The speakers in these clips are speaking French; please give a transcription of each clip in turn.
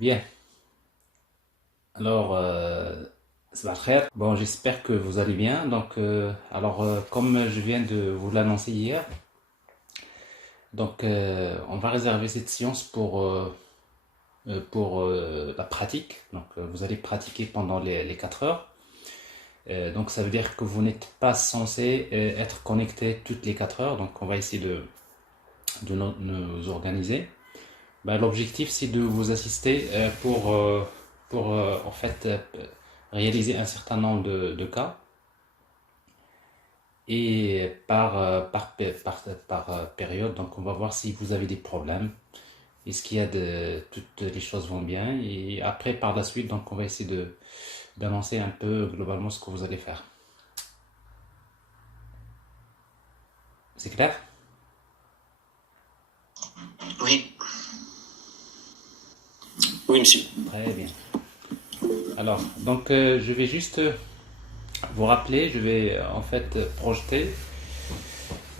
Bien, alors, ça va faire. Bon, j'espère que vous allez bien. Comme je viens de vous l'annoncer hier, on va réserver cette séance pour la pratique. Vous allez pratiquer pendant les 4 heures. Donc, ça veut dire que vous n'êtes pas censé être connecté toutes les 4 heures. Donc, on va essayer de nous organiser. L'objectif, c'est de vous assister pour réaliser un certain nombre de cas et par période. Donc, on va voir si vous avez des problèmes. Est-ce qu'il y a toutes les choses vont bien? Et après, par la suite, donc, on va essayer d'annoncer un peu globalement ce que vous allez faire. C'est clair? Oui, oui, monsieur. Très bien. Alors, je vais juste vous rappeler, je vais en fait projeter.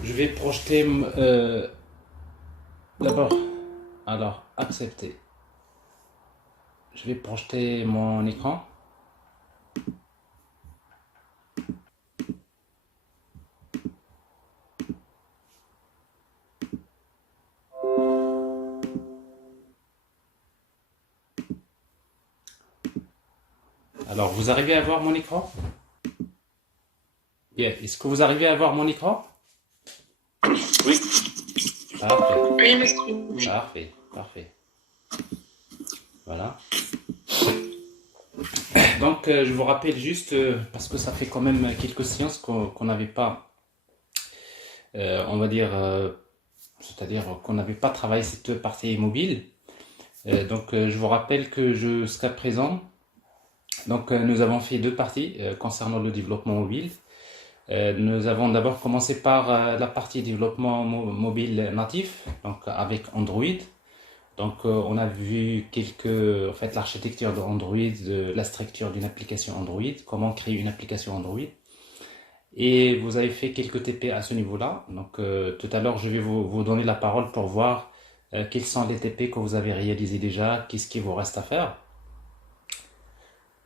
Je vais projeter d'abord. Alors, accepter. Je vais projeter mon écran. Alors, vous arrivez à voir mon écran? Bien. Est-ce que vous arrivez à voir mon écran? Oui, Parfait. oui, monsieur. Oui. Parfait. Parfait. Voilà. Je vous rappelle juste, parce que ça fait quand même quelques séances qu'on n'avait pas, on va dire, c'est-à-dire qu'on n'avait pas travaillé cette partie mobile. Je vous rappelle que jusqu'à présent, nous avons fait deux parties concernant le développement mobile. Nous avons d'abord commencé par la partie développement mobile natif, donc avec Android. On a vu en fait, l'architecture d'Android, la structure d'une application Android, comment créer une application Android. Et vous avez fait quelques TP à ce niveau-là. Tout à l'heure, je vais vous donner la parole pour voir quels sont les TP que vous avez réalisés déjà, qu'est-ce qui vous reste à faire.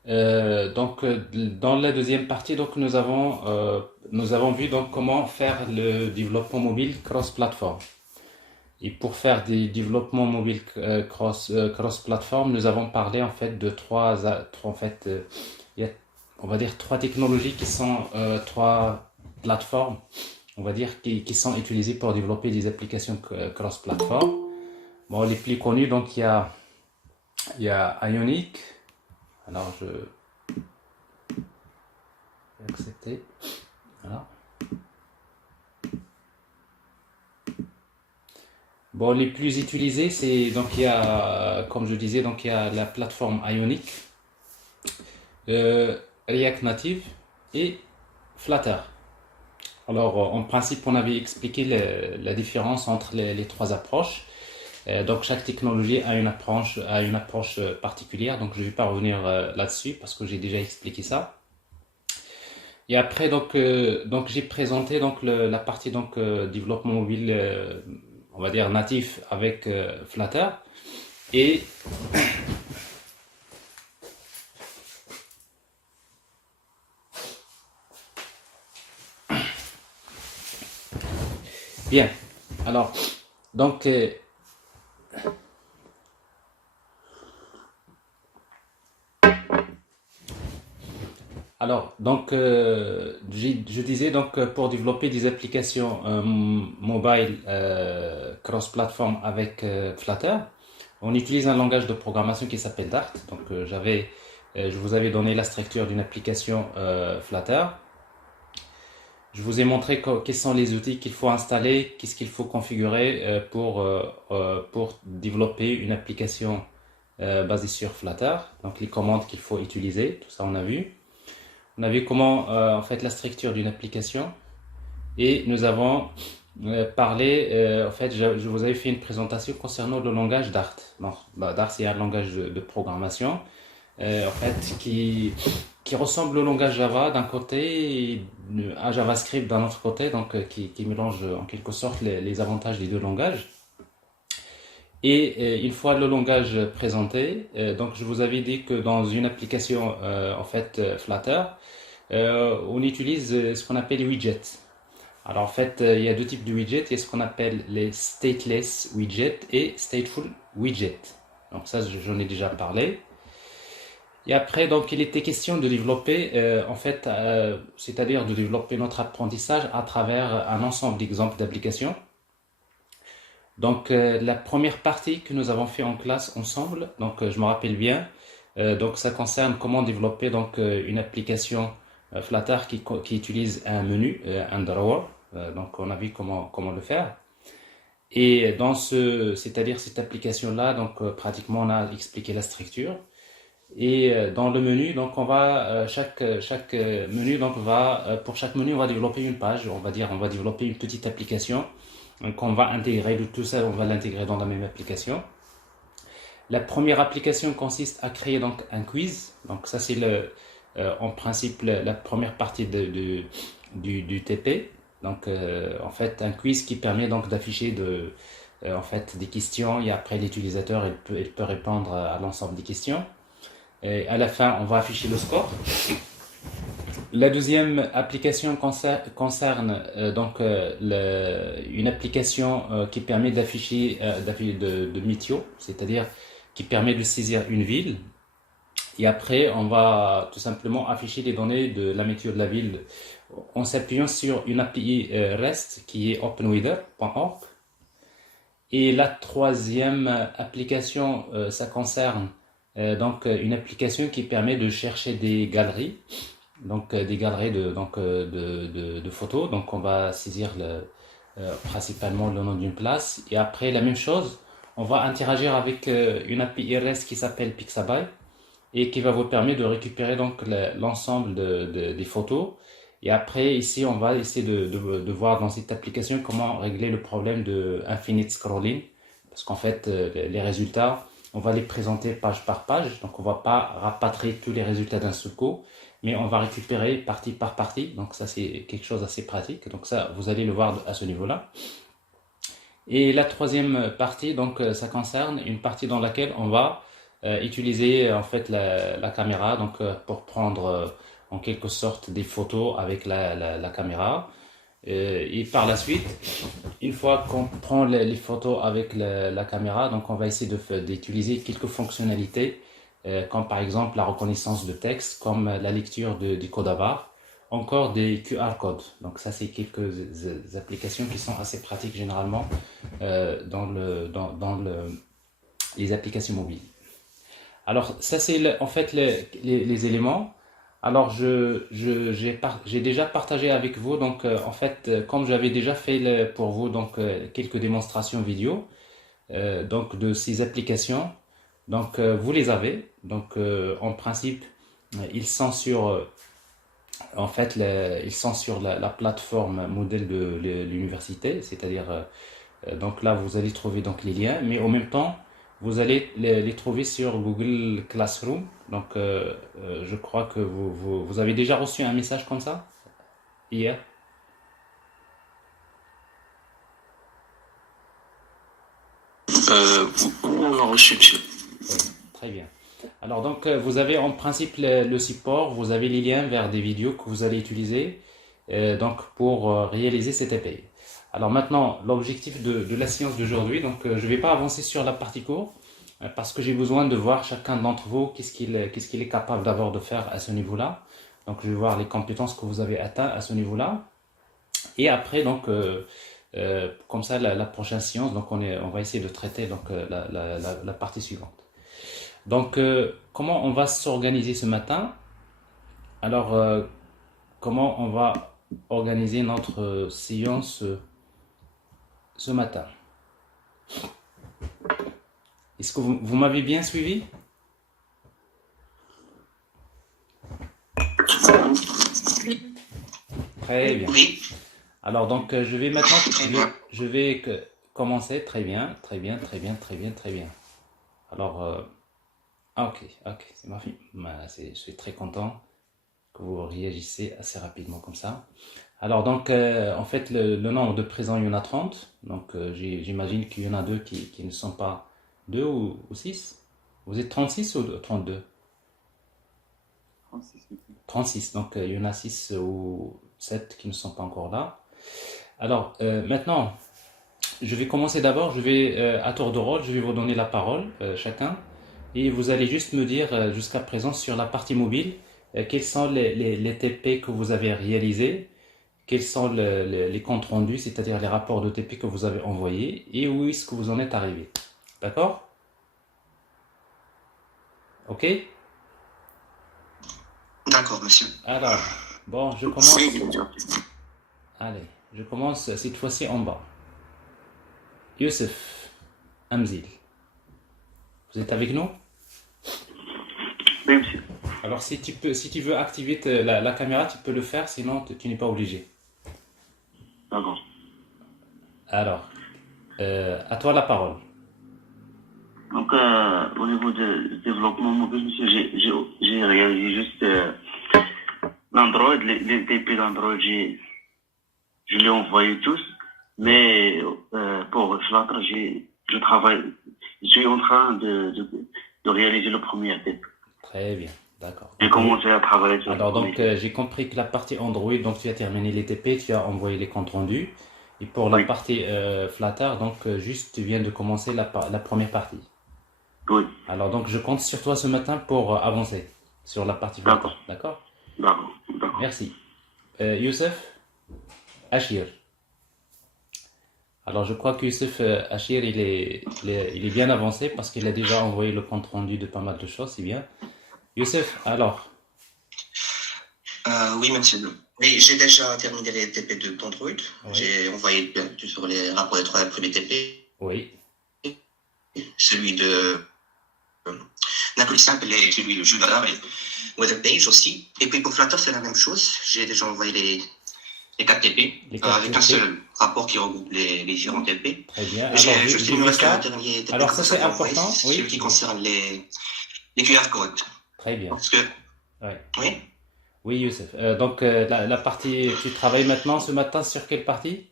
Dans la deuxième partie, nous avons vu donc comment faire le développement mobile cross-platform. Et pour faire des développements mobiles cross-platform, nous avons parlé en fait de en fait, il y a, on va dire trois technologies qui sont trois plateformes, on va dire, qui sont utilisées pour développer des applications cross-platform. Bon, les plus connus, il y a Ionic. Alors, je vais accepter. Voilà. Bon, les plus utilisés, il y a, comme je disais, donc il y a la plateforme Ionic, React Native et Flutter. En principe, on avait expliqué la différence entre les trois approches. Donc, chaque technologie a une approche particulière. Donc, je ne vais pas revenir là-dessus parce que j'ai déjà expliqué ça. Et après, j'ai présenté la partie développement mobile, on va dire natif avec Flutter. Et bien. Alors, donc, euh, je disais pour développer des applications mobile cross-platform avec Flutter, on utilise un langage de programmation qui s'appelle Dart. Je vous avais donné la structure d'une application Flutter. Je vous ai montré quels sont les outils qu'il faut installer, qu'est-ce qu'il faut configurer pour développer une application basée sur Flutter. Donc les commandes qu'il faut utiliser, tout ça on a vu. On a vu comment en fait la structure d'une application et nous avons parlé, en fait je vous avais fait une présentation concernant le langage Dart. Dart c'est un langage de programmation en fait qui ressemble au langage Java d'un côté et à JavaScript d'un autre côté, qui mélange en quelque sorte les avantages des deux langages. Et une fois le langage présenté, donc je vous avais dit que dans une application en fait Flutter, on utilise ce qu'on appelle les widgets. Alors en fait, il y a deux types de widgets. Il y a ce qu'on appelle les stateless widgets et stateful widgets. Donc ça, j'en ai déjà parlé. Et après, donc, il était question de développer, en fait, c'est-à-dire de développer notre apprentissage à travers un ensemble d'exemples d'applications. Donc, la première partie que nous avons fait en classe ensemble, donc je me rappelle bien, donc ça concerne comment développer donc une application Flutter qui utilise un menu, un drawer. Donc, on a vu comment le faire. Et dans c'est-à-dire cette application-là, donc pratiquement on a expliqué la structure. Et dans le menu, donc on va chaque menu, donc pour chaque menu, on va développer une page. On va dire, on va développer une petite application. Donc on va intégrer tout ça, on va l'intégrer dans la même application. La première application consiste à créer donc un quiz. Donc ça c'est en principe la première partie du TP. Donc en fait un quiz qui permet donc d'afficher en fait des questions et après l'utilisateur il peut répondre à l'ensemble des questions. Et à la fin, on va afficher le score. La deuxième application concerne une application qui permet d'afficher de météo, c'est-à-dire qui permet de saisir une ville. Et après, on va tout simplement afficher les données de la météo de la ville en s'appuyant sur une API REST qui est openweather.org. Et la troisième application, ça concerne donc une application qui permet de chercher des galeries, donc des galeries de photos. Donc on va saisir principalement le nom d'une place. Et après la même chose, on va interagir avec une API REST qui s'appelle Pixabay et qui va vous permettre de récupérer donc l'ensemble des photos. Et après ici on va essayer de voir dans cette application comment régler le problème de infinite scrolling, parce qu'en fait les résultats on va les présenter page par page, donc on va pas rapatrier tous les résultats d'un seul coup, mais on va récupérer partie par partie, donc ça c'est quelque chose d'assez pratique, donc ça vous allez le voir à ce niveau-là. Et la troisième partie, donc ça concerne une partie dans laquelle on va utiliser en fait la caméra donc pour prendre en quelque sorte des photos avec la caméra. Et par la suite, une fois qu'on prend les photos avec la caméra, donc on va essayer d'utiliser quelques fonctionnalités, comme par exemple la reconnaissance de texte, comme la lecture du code AVAR, encore des QR codes. Donc ça, c'est quelques applications qui sont assez pratiques généralement dans les applications mobiles. Alors ça, c'est en fait les éléments. Alors, j'ai déjà partagé avec vous, donc en fait, comme j'avais déjà fait pour vous donc quelques démonstrations vidéo donc de ces applications, donc vous les avez. Donc en principe, ils sont sur en fait ils sont sur la plateforme modèle de l'université, c'est-à-dire donc là vous allez trouver donc les liens, mais en même temps vous allez les trouver sur Google Classroom. Donc, je crois que vous avez déjà reçu un message comme ça hier. On l'a reçu, monsieur. Oui, très bien. Alors, donc, vous avez en principe le support, vous avez les liens vers des vidéos que vous allez utiliser donc pour réaliser cette API. Alors maintenant, l'objectif de la séance d'aujourd'hui, donc je ne vais pas avancer sur la partie cours parce que j'ai besoin de voir chacun d'entre vous qu'est-ce qu'il est capable d'abord de faire à ce niveau-là. Donc je vais voir les compétences que vous avez atteintes à ce niveau-là. Et après, donc, comme ça, la prochaine séance, donc on va essayer de traiter donc, la partie suivante. Donc, comment on va s'organiser ce matin? Alors, comment on va organiser notre séance ce matin? Est-ce que vous m'avez bien suivi? Très bien. Oui. Alors, donc, je vais maintenant, je vais commencer. Très bien, très bien, très bien, très bien, très bien. Alors, ok, c'est ma fille. Je suis très content que vous réagissez assez rapidement comme ça. Alors, donc, en fait, le nombre de présents, il y en a 30. Donc, j'imagine qu'il y en a deux qui ne sont pas 2 ou 6? Vous êtes 36 ou 32? 36, monsieur. 36, donc il y en a 6 ou 7 qui ne sont pas encore là. Alors, maintenant, je vais commencer d'abord, je vais, à tour de rôle, je vais vous donner la parole, chacun, et vous allez juste me dire, jusqu'à présent, sur la partie mobile, quels sont les TP que vous avez réalisés, quels sont les comptes rendus, c'est-à-dire les rapports de TP que vous avez envoyés, et où est-ce que vous en êtes arrivé. D'accord? Ok? D'accord, monsieur. Alors, bon, je Oui, commence. monsieur. Allez, je commence cette fois-ci en bas. Youssef Amzil, vous êtes avec nous? Oui, monsieur. Alors si tu peux, si tu veux activer la caméra, tu peux le faire, sinon tu n'es pas obligé. D'accord. Alors, à toi la parole. Donc, au niveau du développement mobile, monsieur, j'ai réalisé juste l'Android, les TP d'Android, je l'ai envoyé tous. Mais pour Flutter, je suis en train de réaliser le premier TP. Très bien, d'accord. J'ai Donc, commencé à travailler sur le alors premier donc TP. j'ai compris que la partie Android, donc tu as terminé les TP, tu as envoyé les comptes rendus. Et pour la Oui, partie Flutter, donc juste tu viens de commencer la première partie. oui, Alors donc je compte sur toi ce matin pour avancer sur la partie Flutter. d'accord, D'accord? d'accord, d'accord. Merci. Youssef Achir. Alors je crois que Youssef Achir, il est bien avancé parce qu'il a déjà envoyé le compte rendu de pas mal de choses, c'est bien. Youssef, alors, Oui, monsieur. Oui, j'ai déjà terminé les TP d'Android. oui, J'ai envoyé sur les rapports des trois premiers TP, oui, celui de Napoli Simple et celui de Julia et Webpage aussi. Et puis pour Flutter, c'est la même chose. J'ai déjà envoyé les 4 TP les 4 avec un TP, seul rapport qui regroupe les différents TP. très bien. J'ai Alors juste j'ai il me vu reste un ça. dernier TP Alors que ça vous c'est avez envoyé, important, c'est celui oui, qui concerne les QR codes. très bien. Parce que, Ouais. oui, Oui, Youssef. Donc la partie, tu travailles maintenant ce matin sur quelle partie?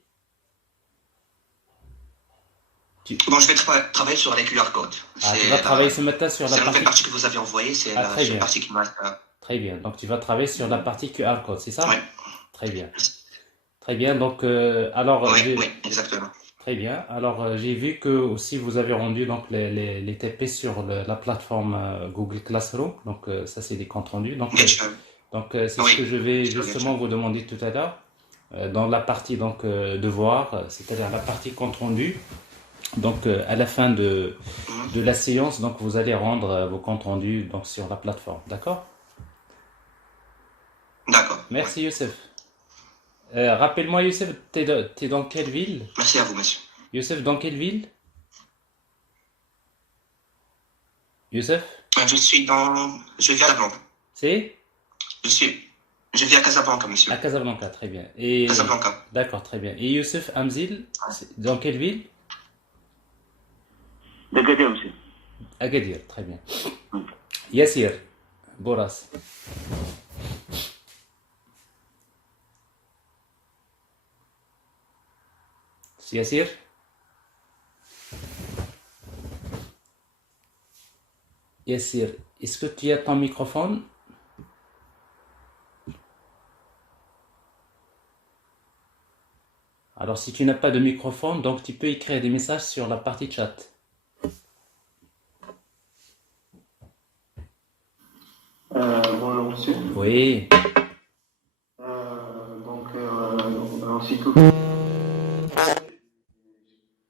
Tu, bon, je vais travailler sur les QR codes. tu vas travailler ce matin sur la C'est la nouvelle partie. partie que vous avez envoyée, c'est Ah, la très seule bien, partie qui m'a. très bien. Donc tu vas travailler sur la partie QR code, c'est Ouais. ça? Très bien, très bien. Donc Oui, oui, exactement. très bien. Alors, j'ai vu que aussi vous avez rendu donc les TP sur la plateforme Google Classroom. Donc, ça, c'est des comptes rendus. Bien sûr. C'est ce Oui, que je vais bien sûr, bien sûr. justement vous demander tout à l'heure. Dans la partie donc devoir, c'est-à-dire la partie compte rendu. Donc, à la fin Mhm. de la séance, donc vous allez rendre vos comptes rendus donc sur la plateforme. D'accord? D'accord. Oui. Merci, Youssef. Rappelle-moi, Youssef, t'es dans quelle ville? Merci à vous, monsieur. Youssef, dans quelle ville? Youssef? Je vis à Casablanca. C'est? Je suis. Je vis à Casablanca, monsieur. À Casablanca, très bien. Et Casablanca. d'accord, très bien. Et Youssef Amzil, dans quelle ville? D'Agadir, monsieur. Agadir, très bien. Yassir, Boras. Yassir? Yassir, est-ce que tu as ton microphone? Alors, si tu n'as pas de microphone, donc tu peux écrire des messages sur la partie chat. Bonjour monsieur. Oui, Aussitôt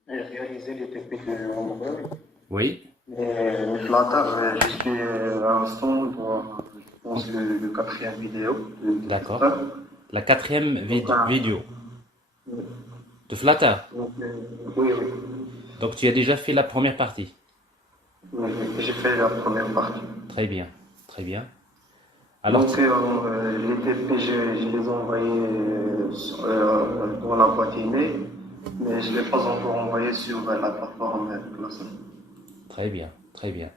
j'ai réalisé les TP de Android. oui, Mais Flutter, je suis à l'instant dans, je pense, le quatrième vidéo de d'accord. Flutter. La quatrième Donc, vidéo de Flutter. oui, oui. Donc, tu as déjà fait la première partie. Oui, j'ai fait la première partie. Très bien, très bien. Alors, Donc, les TP, je les ai envoyés dans la boîte email, mais je ne l'ai pas encore envoyé sur la plateforme Classroom. très bien, très bien.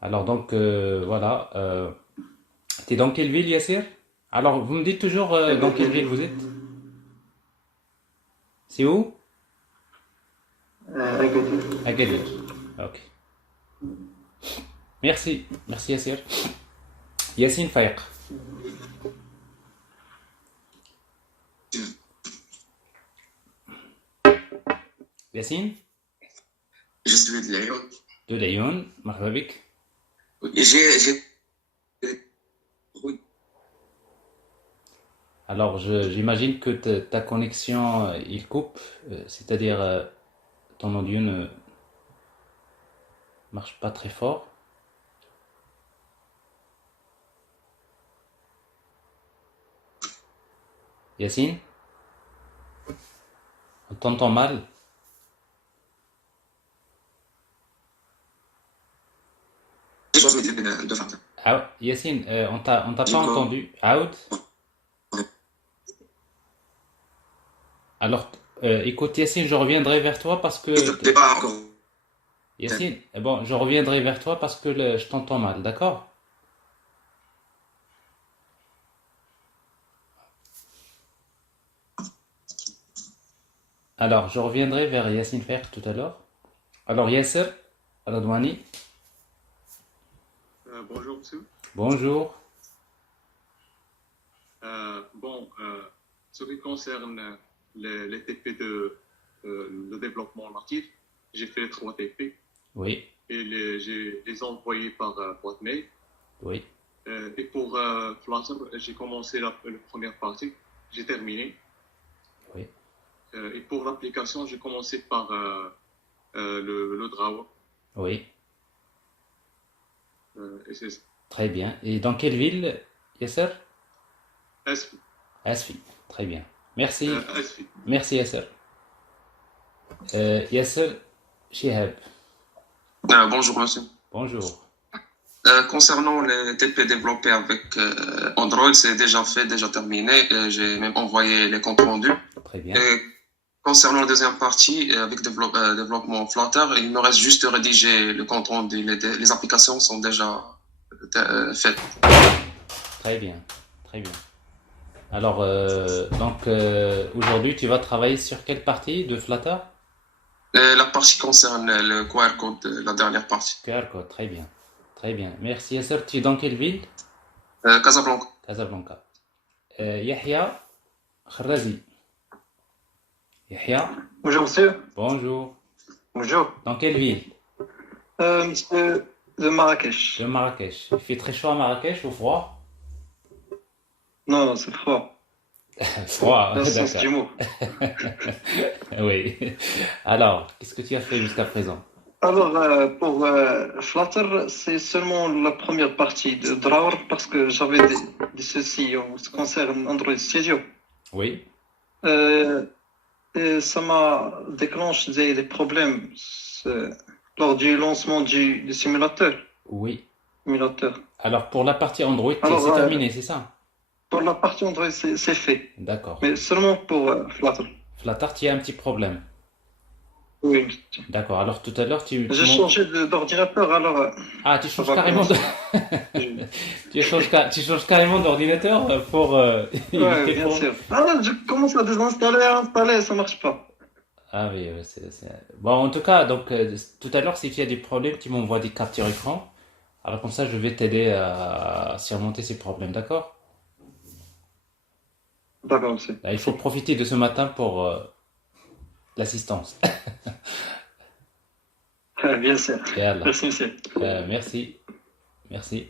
Alors donc voilà, t'es dans quelle ville, Yassir? Alors vous me dites toujours dans quelle ville vous êtes? C'est où? Agadir. Agadir. Ok. Merci. Merci Yassir. Yassine Fayq. Yassine Je suis de Lyon. de Lyon. مرحبا بك. J'ai Alors, j'imagine que ta connexion, il coupe, c'est-à-dire ton audio ne marche pas très fort. Yacine, on t'entend mal. chose de faire. Ah, Yacine, on t'a pas J'ai pas- entendu. Out. Alors, écoute, Yacine, je reviendrai vers toi parce que Je ne pas encore. Yacine, bon, je reviendrai vers toi parce que je t'entends mal, d'accord? Alors, je reviendrai vers Yacine Fer tout à l'heure. Alors, Yasser Radouani, Bonjour, monsieur. bonjour. Ce qui concerne les TP de le développement natif, j'ai fait les 3 TP Oui, et j'ai les envoyés par boîte mail. oui, Et pour Flutter, j'ai commencé la première partie, j'ai terminé. oui, Et pour l'application, j'ai commencé par le drawer. oui. Et c'est Très bien. Et dans quelle ville, Yasser? SV. Asfi. Très bien. Merci. SV. Merci, Yasser. Yasser Shihab, Bonjour, monsieur. bonjour. Concernant les TP développés avec Android, c'est déjà fait, déjà terminé. J'ai même envoyé les comptes rendus. Très bien. Et concernant la deuxième partie, avec développement Flutter, il me reste juste de rédiger le compte rendu. Les applications sont déjà faites. Très bien. Très bien. Alors, aujourd'hui, tu vas travailler sur quelle partie de Flutter? Et la partie concerne le QR code, la dernière partie. QR code. Très bien. Très bien. Merci, Yasser. Tu es dans quelle ville? Casablanca. Casablanca. Yahya Kharrazi. Yahya, Bonjour monsieur. bonjour. Bonjour. Dans quelle ville? Monsieur de Marrakech. De Marrakech. Il fait très chaud à Marrakech ou froid? Non, non, c'est froid. Froid, Dans le sens d'accord. du mot. Oui. Alors, qu'est-ce que tu as fait jusqu'à présent? Alors, pour Flutter, c'est seulement la première partie de Drawer parce que j'avais des soucis en ce qui concerne Android Studio. Oui, Et ça m'a déclenché des problèmes lors du lancement du simulateur. oui. Simulateur. Alors, pour la partie Android, Alors, c'est terminé, c'est ça? pour la partie Android, c'est fait. D'accord. Mais seulement pour Flutter. Flutter, tu as un petit problème. Oui. D'accord. Alors, tout à l'heure, J'ai changé d'ordinateur, alors Ah, tu ça changes va carrément commencer. tu changes carrément d'ordinateur pour éviter Ouais, bien pour... sûr. Ah non, je commence à désinstaller, à installer, ça marche pas. Ah oui, oui, Bon, en tout cas, donc, tout à l'heure, si tu as des problèmes, tu m'envoies des captures écran. Alors, comme ça, je vais t'aider à surmonter ces problèmes, d'accord? D'accord, monsieur. Là, il faut profiter de ce matin pour l'assistance. Bien sûr. Yallah. Merci, monsieur. Merci, merci.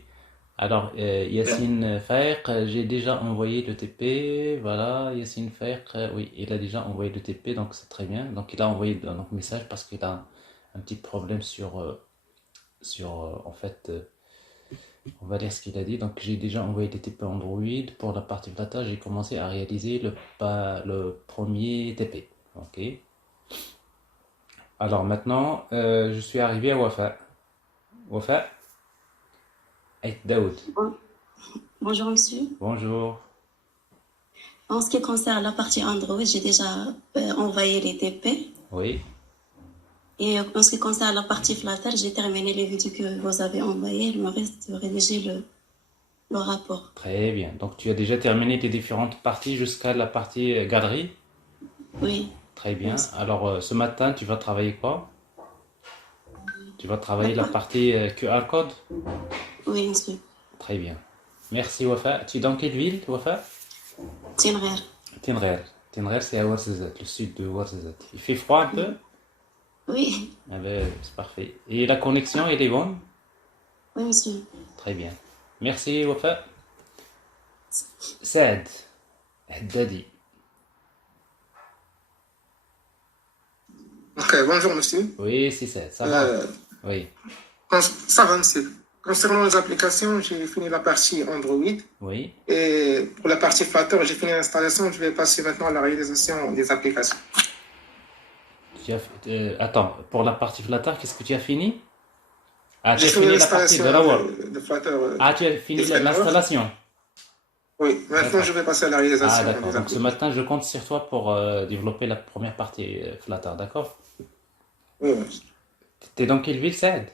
Alors, Yassine Fayq, j'ai déjà envoyé le TP. Voilà, Yassine Fayq, oui, il a déjà envoyé le TP, donc c'est très bien. Donc, il a envoyé un message parce qu'il a un petit problème en fait, on va lire ce qu'il a dit. Donc, j'ai déjà envoyé le TP Android. Pour la partie Flutter, j'ai commencé à réaliser le premier TP. Ok. Alors, maintenant, je suis arrivé à Wafa. Wafa, Aït Daoud. Bonjour monsieur. Bonjour. En ce qui concerne la partie Android, j'ai déjà envoyé les TP. Oui, Et en ce qui concerne la partie Flutter, j'ai terminé les vidéos que vous avez envoyées. Il me reste de rédiger le rapport. très bien. Donc, tu as déjà terminé tes différentes parties jusqu'à la partie galerie. Oui. Très bien. Merci. Alors, ce matin, tu vas travailler quoi? Tu vas travailler la D'accord. partie QR code? Oui, monsieur. Très bien. Merci, Wafa. Tu es dans quelle ville, Wafa? Tinrer. Tinrer. Tinrer, c'est à Ouarzazate, le sud de Ouarzazate. Il fait froid un peu? Oui, Ah ben, c'est parfait. Et la connexion, elle est bonne? oui, monsieur. Très bien. Merci, Wafa. Saad, Haddadi. Ok, bonjour monsieur. Oui, c'est Saad, ça va? Euh, Oui, Ça va monsieur. Concernant les applications, j'ai fini la partie Android oui. et pour la partie Flutter, j'ai fini l'installation. Je vais passer maintenant à la réalisation des applications. Attends, pour la partie Flutter, qu'est-ce que tu as fini? Ah, tu J'ai as fini fini la partie l'installation de la Word. de Flutter Ah, tu as des fini frameworks. l'installation. Oui, maintenant D'accord. je vais passer à la Ah, réalisation d'accord. des Donc ce applications. matin, je compte sur toi pour développer la première partie Flutter, d'accord? Oui, oui. T'es dans quelle ville, Saad?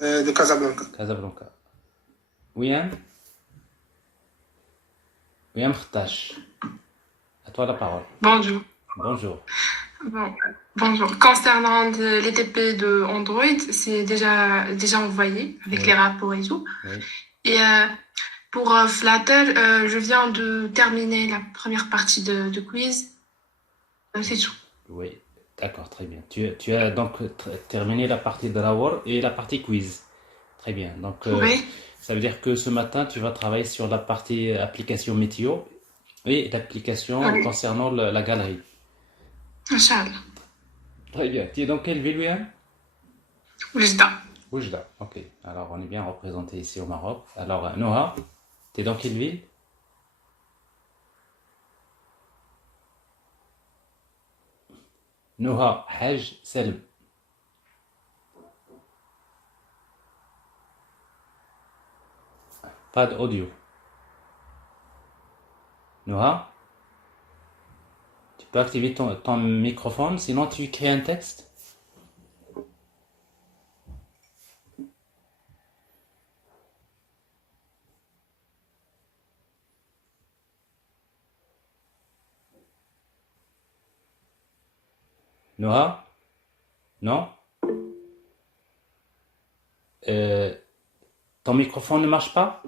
De Casablanca. Casablanca. William? William Khtash. À toi la parole. Bonjour. Bonjour. Bon, bonjour. Concernant les TP de Android, c'est déjà envoyé avec Oui, les rapports et tout. oui. Et pour Flutter, je viens de terminer la première partie de quiz. C'est tout. Oui, d'accord, très bien. Tu as donc terminé la partie de la Word et la partie quiz. Très bien. Donc, Oui, ça veut dire que ce matin, tu vas travailler sur la partie application météo et l'application oui. concernant la galerie. Inch'Allah. Très bien. Tu es dans quelle ville, William? Oujda. Oujda. Ok. Alors, on est bien représenté ici au Maroc. Alors, Noha, tu es dans quelle ville? Noha Haj Selm. Pas d'audio. Noha, tu peux activer ton microphone, sinon tu écris un texte. Noha? Non? Euh, Ton microphone ne marche pas?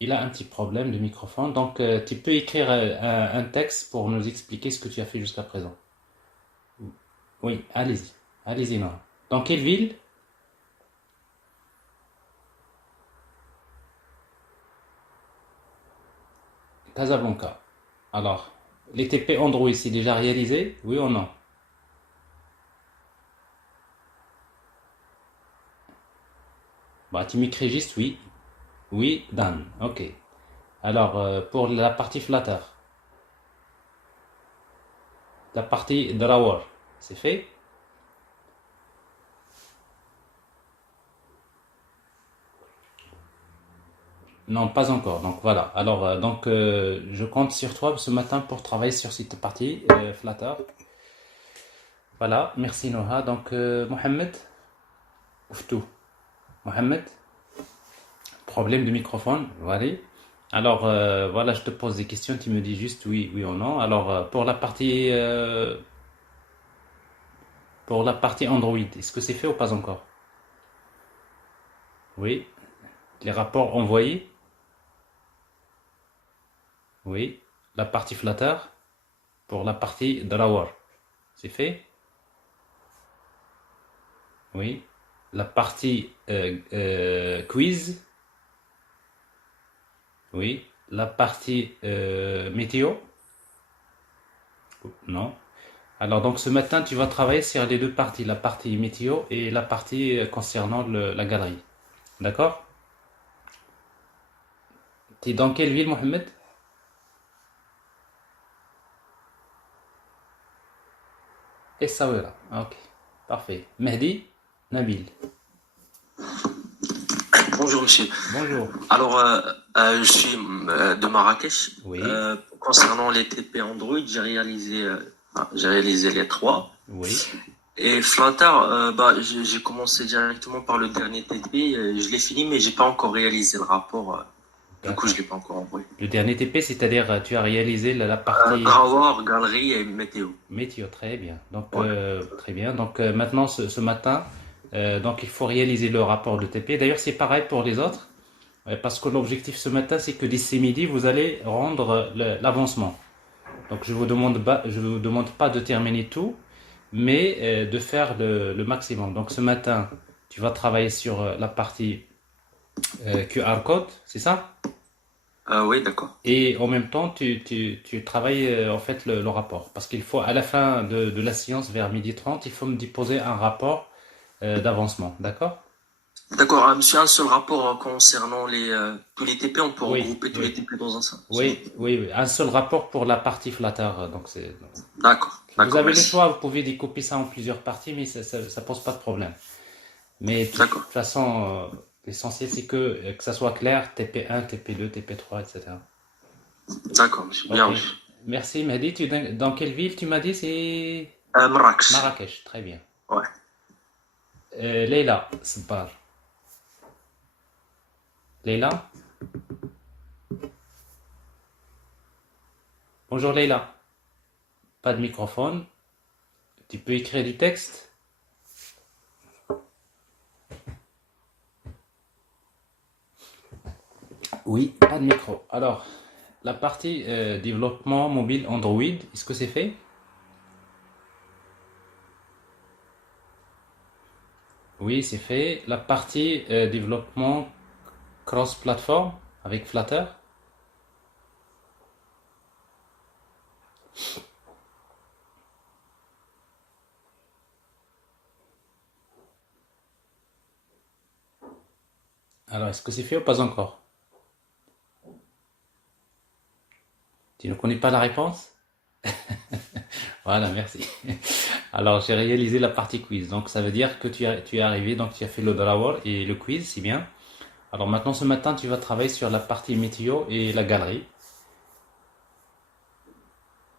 Il a un petit problème de microphone, donc tu peux écrire un texte pour nous expliquer ce que tu as fait jusqu'à présent. Oui, allez-y. Allez-y, Noha. Dans quelle ville? Casablanca. Alors, les TP Android, c'est déjà réalisé? Oui ou non? Bah, tu m'écris juste oui. Oui, Dan. Ok. Alors, pour la partie Flutter, la partie Drawer, c'est fait? Non, pas encore. Donc voilà. Alors, je compte sur toi ce matin pour travailler sur cette partie Flutter. Voilà. Merci Noha. Donc, Mohamed, Ouftou. Mohamed, problème de microphone. Voilà. Alors, voilà, je te pose des questions. Tu me dis juste oui, oui ou non. Alors, pour la partie Android, est-ce que c'est fait ou pas encore? Oui. Les rapports envoyés? Oui. La partie Flutter pour la partie Drawer, c'est fait? Oui. La partie quiz? Oui. La partie météo? Non. Alors, donc ce matin, tu vas travailler sur les deux parties, la partie météo et la partie concernant la galerie. D'accord? Tu es dans quelle ville, Mohamed? Essaouira. Ok. Parfait. Mehdi? Nabil. Bonjour monsieur. Bonjour. Alors, je suis de Marrakech. Oui. Concernant les TP Android, j'ai réalisé les trois. Oui. Et Flutter, j'ai commencé directement par le dernier TP. Je l'ai fini, mais j'ai pas encore réalisé le rapport Du coup, je ne l'ai pas encore envoyé. Le dernier TP, c'est-à-dire tu as réalisé la partie Drawer, galerie et météo. météo, très bien. Donc, Ouais. très bien. Donc, maintenant, ce matin, donc il faut réaliser le rapport de TP. D'ailleurs, c'est pareil pour les autres, parce que l'objectif ce matin, c'est que d'ici midi, vous allez rendre l'avancement. Donc, je vous demande pas de terminer tout, mais de faire le maximum. Donc, ce matin, tu vas travailler sur la partie QR code, c'est ça? Oui, d'accord. Et en même temps, tu travailles en fait le rapport. Parce qu'il faut, à la fin de la séance, vers 12h30, il faut me déposer un rapport d'avancement. D'accord? D'accord, monsieur, un seul rapport concernant tous les TP, on peut Oui, regrouper tous les oui. TP dans un seul. Oui, oui, oui. Un seul rapport pour la partie Flutter. Donc c'est, D'accord, vous d'accord, avez le merci. choix, vous pouvez découper ça en plusieurs parties, mais ça pose pas de problème. Mais de toute D'accord, façon, l'essentiel c'est que ça soit clair, TP1, TP2, TP3, etc. d'accord, monsieur. Ok. Bien reçu. Merci, Mehdi. Dans quelle ville tu m'as dit? C'est Marrakech. Marrakech. Très bien. Ouais. Leila, Sbar. Leila? Bonjour Leila. Pas de microphone. Tu peux écrire du texte? Oui, pas de micro. Alors, la partie développement mobile Android, est-ce que c'est fait? Oui, c'est fait. La partie développement cross-platform avec Flutter? Alors, est-ce que c'est fait ou pas encore? Tu ne connais pas la réponse? Voilà, merci. Alors, j'ai réalisé la partie quiz. Donc, ça veut dire que tu es arrivé, donc tu as fait le drawer et le quiz, c'est bien. Alors, maintenant, ce matin, tu vas travailler sur la partie météo et la galerie.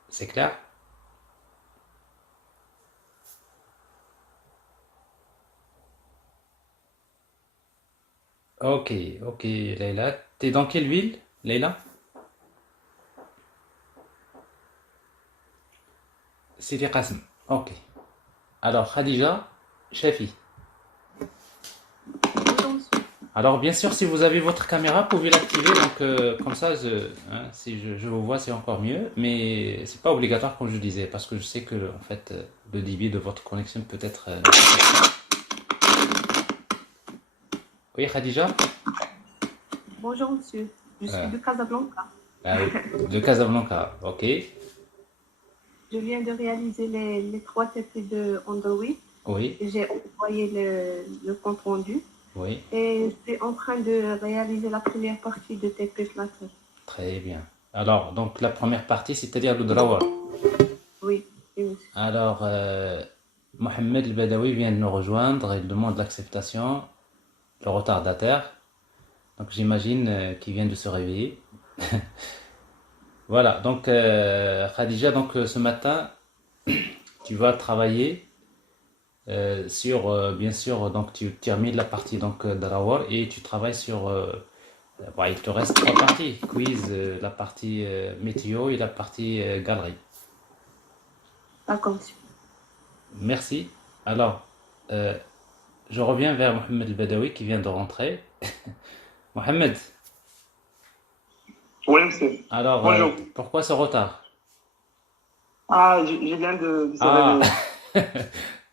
C'est clair? Ok, ok, Leïla. T'es dans quelle ville, Leïla? Sidi Qasem. Ok. Alors, Khadija, Shafi. Alors, bien sûr, si vous avez votre caméra, vous pouvez l'activer. Donc, comme ça, si je vous vois, c'est encore mieux. Mais c'est pas obligatoire, comme je disais, parce que je sais que, en fait, le débit de votre connexion peut être. Oui, Khadija? Bonjour monsieur, je suis de Casablanca. Ah oui, de Casablanca, ok. Je viens de réaliser les 3 TP de Android. Oui, J'ai envoyé le compte rendu oui, et je suis en train de réaliser la première partie de TP Flutter. très bien. Alors, donc la première partie, c'est-à-dire le drawer. Oui, oui, monsieur. Alors, Mohamed El Badawi vient de nous rejoindre, il demande l'acceptation, le retardataire. Donc, j'imagine qu'il vient de se réveiller. Voilà, donc Khadija, donc ce matin, tu vas travailler sur, bien sûr, donc tu termines la partie donc drawer et tu travailles sur, bon, il te reste 3 parties, quiz, la partie météo et la partie galerie. D'accord, monsieur. Merci. Alors, je reviens vers Mohamed El Badawi qui vient de rentrer. Mohamed, Oui, monsieur. alors, Bonjour. pourquoi ce retard? Ah, je viens de se Ah, réveiller.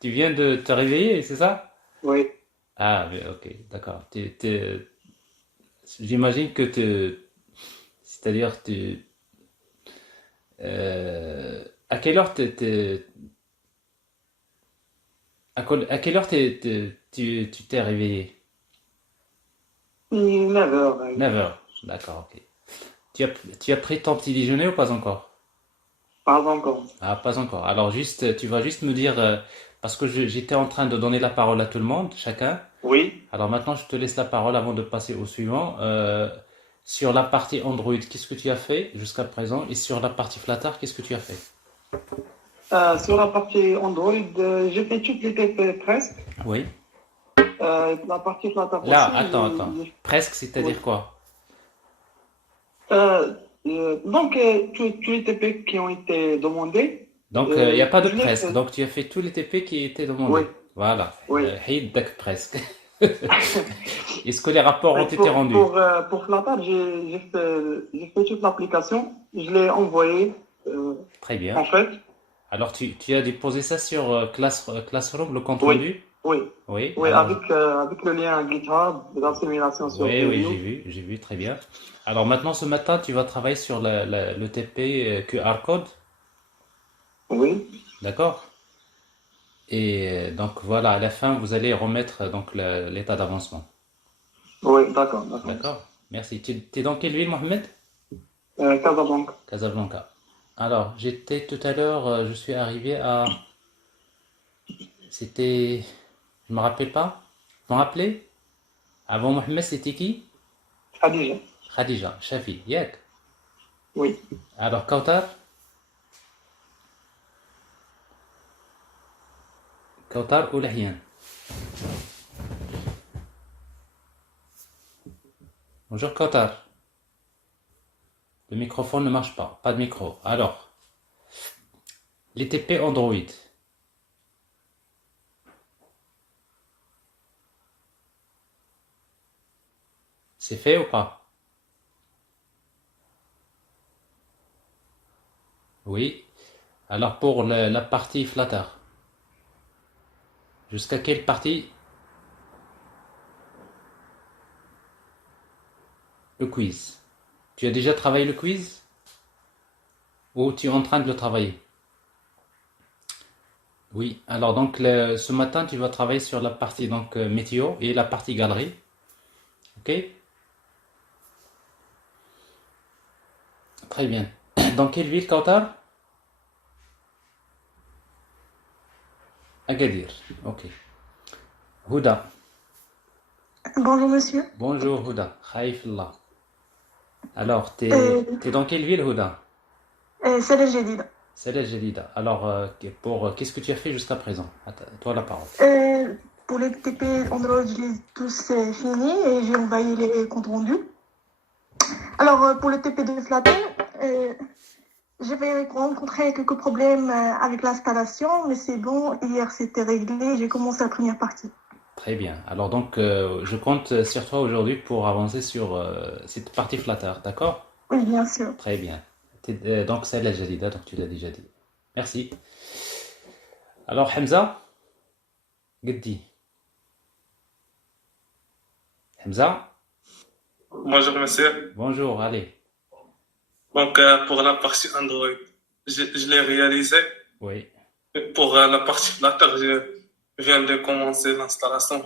tu viens de te réveiller, c'est ça? Oui. Ah, mais ok, d'accord. J'imagine que c'est-à-dire, à quelle heure à quelle heure tu t'es réveillé? 9 heures. 9 heures, d'accord, ok. Tu as pris ton petit déjeuner ou pas encore? Pas encore. Ah, pas encore. Alors, tu vas juste me dire, parce que j'étais en train de donner la parole à tout le monde, chacun. Oui. Alors maintenant, je te laisse la parole avant de passer au suivant. Sur la partie Android, qu'est-ce que tu as fait jusqu'à présent? Et sur la partie Flutter, qu'est-ce que tu as fait? Sur la partie Android, j'ai fait toutes les TP presque. Oui. La partie Flutter Là, aussi. attends. Presque, c'est-à-dire Oui. quoi? tous les TP qui ont été demandés, Donc, il n'y a pas de je l'ai presque. fait. Donc, tu as fait tous les TP qui étaient Oui, demandés. Voilà. oui. Haïdak presque. Est-ce que les rapports ont Et été rendus? pour Flutter, j'ai fait toute l'application. Je l'ai envoyé, Très bien. en fait. Alors, tu as déposé ça sur Classroom, le compte Oui, rendu? oui, Oui. oui, Alors, avec le lien GitHub de la simulation sur oui, Preview. j'ai vu, très bien. Alors maintenant, ce matin, tu vas travailler sur le TP QR code, Oui, d'accord? Et donc voilà, à la fin, vous allez remettre donc l'état d'avancement, oui, d'accord, d'accord. d'accord? Merci. Tu es dans quelle ville, Mohamed? Casablanca. Casablanca. Alors, j'étais tout à l'heure, je suis arrivé à... C'était... Je me rappelle pas? Vous me rappelez? Avant Mohamed, c'était qui? Khadija. Khadija, Shafi, Yak. Oui. Alors, Kautar? Kautar ou Lahien? Bonjour Kautar. Le microphone ne marche pas. Pas de micro. Alors, les TP Android. C'est fait ou pas? Oui. Alors pour la partie Flutter. Jusqu'à quelle partie? Le quiz. Tu as déjà travaillé le quiz? Ou tu es en train de le travailler? Oui. Alors donc ce matin, tu vas travailler sur la partie donc météo et la partie galerie. Ok? Très bien. Dans quelle ville, Kautar? Agadir. Ok. Houda. Bonjour monsieur. Bonjour Houda. Khaïfillah. Alors, Euh, t'es dans quelle ville, Houda? c'est le Jadid. C'est la Jalida. Alors, qu'est-ce que tu as fait jusqu'à présent? Attends, toi la parole. Pour les TP Android, je les ai tous finis et j'ai envoyé les comptes rendus. Alors, pour le TP de Flutter, j'avais rencontré quelques problèmes avec l'installation, mais c'est bon, hier c'était réglé, j'ai commencé la première partie. Très bien. Alors donc, je compte sur toi aujourd'hui pour avancer sur cette partie Flutter, d'accord? Oui, bien sûr. Très bien. Donc, c'est la Jalida, donc tu l'as déjà dit. Merci. Alors, Hamza, Gedi. Hamza, Bonjour monsieur. bonjour, allez. Donc pour la partie Android, je l'ai réalisé. Oui, Pour la partie Flutter, je viens de commencer l'installation.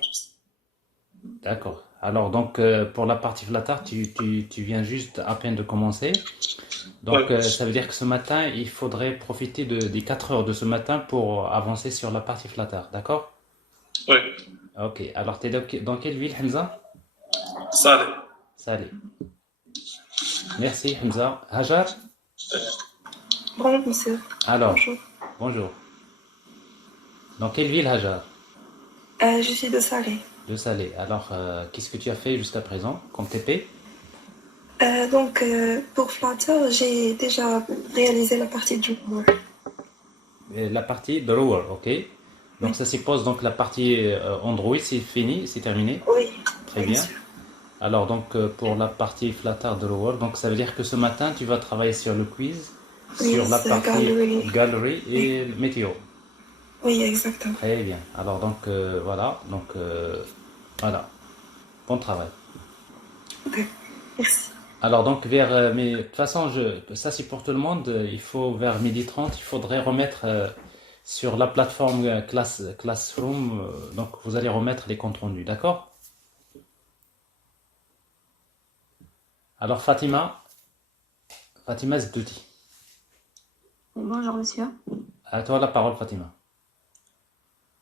d'accord. Alors donc, pour la partie Flutter, tu viens juste à peine de commencer. Donc, Ouais. ça veut dire que ce matin, il faudrait profiter des 4 heures de ce matin pour avancer sur la partie Flutter, d'accord? Oui, Ok, alors tu es dans quelle ville, Hamza? Salé. Salé. Merci, Hamza. Hajar? Bonjour monsieur. Alors, Bonjour. bonjour. Dans quelle ville, Hajar? Je suis de Salé. De Salé. Alors, qu'est-ce que tu as fait jusqu'à présent comme TP? Pour Flutter, j'ai déjà réalisé la partie du cours. La partie Drawer, ok? Donc, ça suppose donc la partie Android, c'est fini, c'est terminé? Oui. Très Oui, bien. sûr. Alors, donc, pour la partie Flutter Drawer, donc ça veut dire que ce matin, tu vas travailler sur le quiz, Oui, sur la c'est partie Gallery. galerie et météo. Oui, exactement. Très bien. Alors, donc, voilà. Donc, voilà. Bon travail. Ok, merci. Alors, donc, mais de toute façon, ça c'est pour tout le monde. Il faut, vers 12h30, il faudrait remettre sur la plateforme Classroom. Donc, vous allez remettre les comptes rendus, d'accord? Alors, Fatima Zdouti. Bonjour monsieur. À toi la parole, Fatima.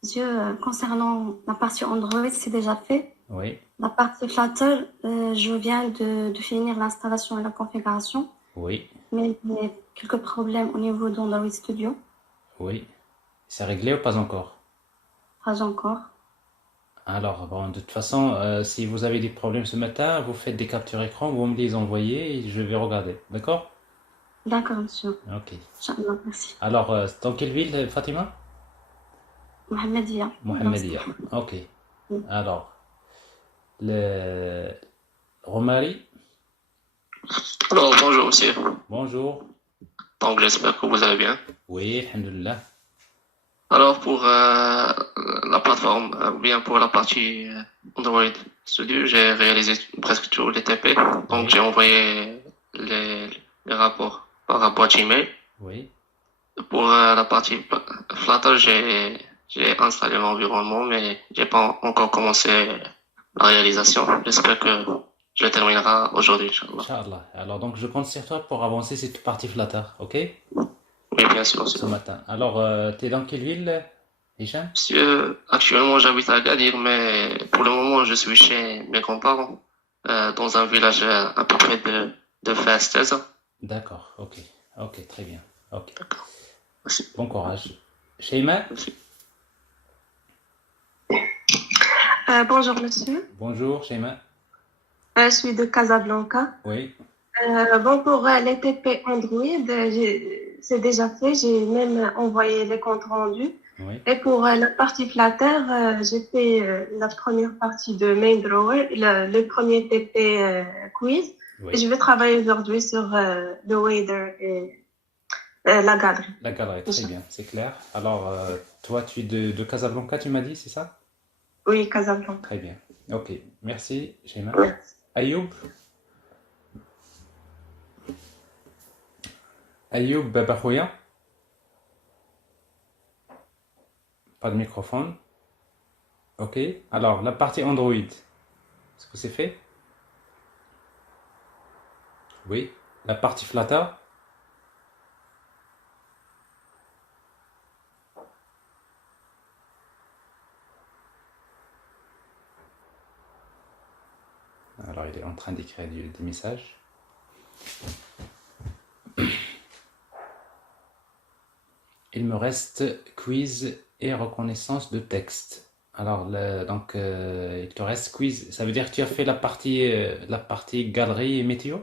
Monsieur, concernant la partie Android, c'est déjà fait. Oui, La partie Flutter, je viens de finir l'installation et la configuration, oui, mais il y a quelques problèmes au niveau d'Android Studio, oui. C'est réglé ou pas encore? pas encore. Alors, bon, de toute façon, si vous avez des problèmes ce matin, vous faites des captures écran, vous me les envoyez et je vais regarder. D'accord? D'accord, monsieur. Ok. Inch'Allah, merci. Alors, dans quelle ville, Fatima? Mohamedia. Mohamedia. Ok. Alors, le Romari, Alors, bonjour monsieur. bonjour. Donc, j'espère que vous allez bien. Oui, alhamdulillah. Alors, pour la plateforme, bien pour la partie Android Studio, j'ai réalisé presque tous les TP. Donc, j'ai envoyé les rapports par rapport à Gmail. Oui. Pour la partie Flutter, j'ai installé l'environnement, mais j'ai pas encore commencé la réalisation. J'espère que je le terminerai aujourd'hui, Inch'Allah. Inch'Allah. Alors, donc, je compte sur toi pour avancer cette partie Flutter, ok? Oui, bien sûr. Ce matin. Alors, t'es dans quelle ville, Hicham? Monsieur, actuellement, j'habite à Agadir, mais pour le moment, je suis chez mes grands-parents, dans un village à peu près de Festez. D'accord, ok. Ok, très bien. Ok. Bon courage. Sheima? Bonjour monsieur, Bonjour, Sheima. je suis de Casablanca. Oui. Bon, pour les TP Android, c'est déjà fait, j'ai même envoyé les comptes rendus. Oui. Et pour la partie Flutter, j'ai fait la première partie de Main Drawer, le premier TP quiz. Oui. Et je vais travailler aujourd'hui sur le Wader et la galerie. La galerie, très bien, c'est clair. Alors, toi, tu es de Casablanca, tu m'as dit, c'est ça? Oui, Casablanca. Très bien. Ok, merci, Sheima. Merci. Ayoub? Ayoub Babakhoya? Pas de microphone. Ok. Alors, la partie Android, est-ce que c'est fait? Oui. La partie Flutter? Alors, il est en train d'écrire des messages. Il me reste quiz et reconnaissance de texte. Alors, donc, il te reste quiz. Ça veut dire que tu as fait la partie galerie et météo?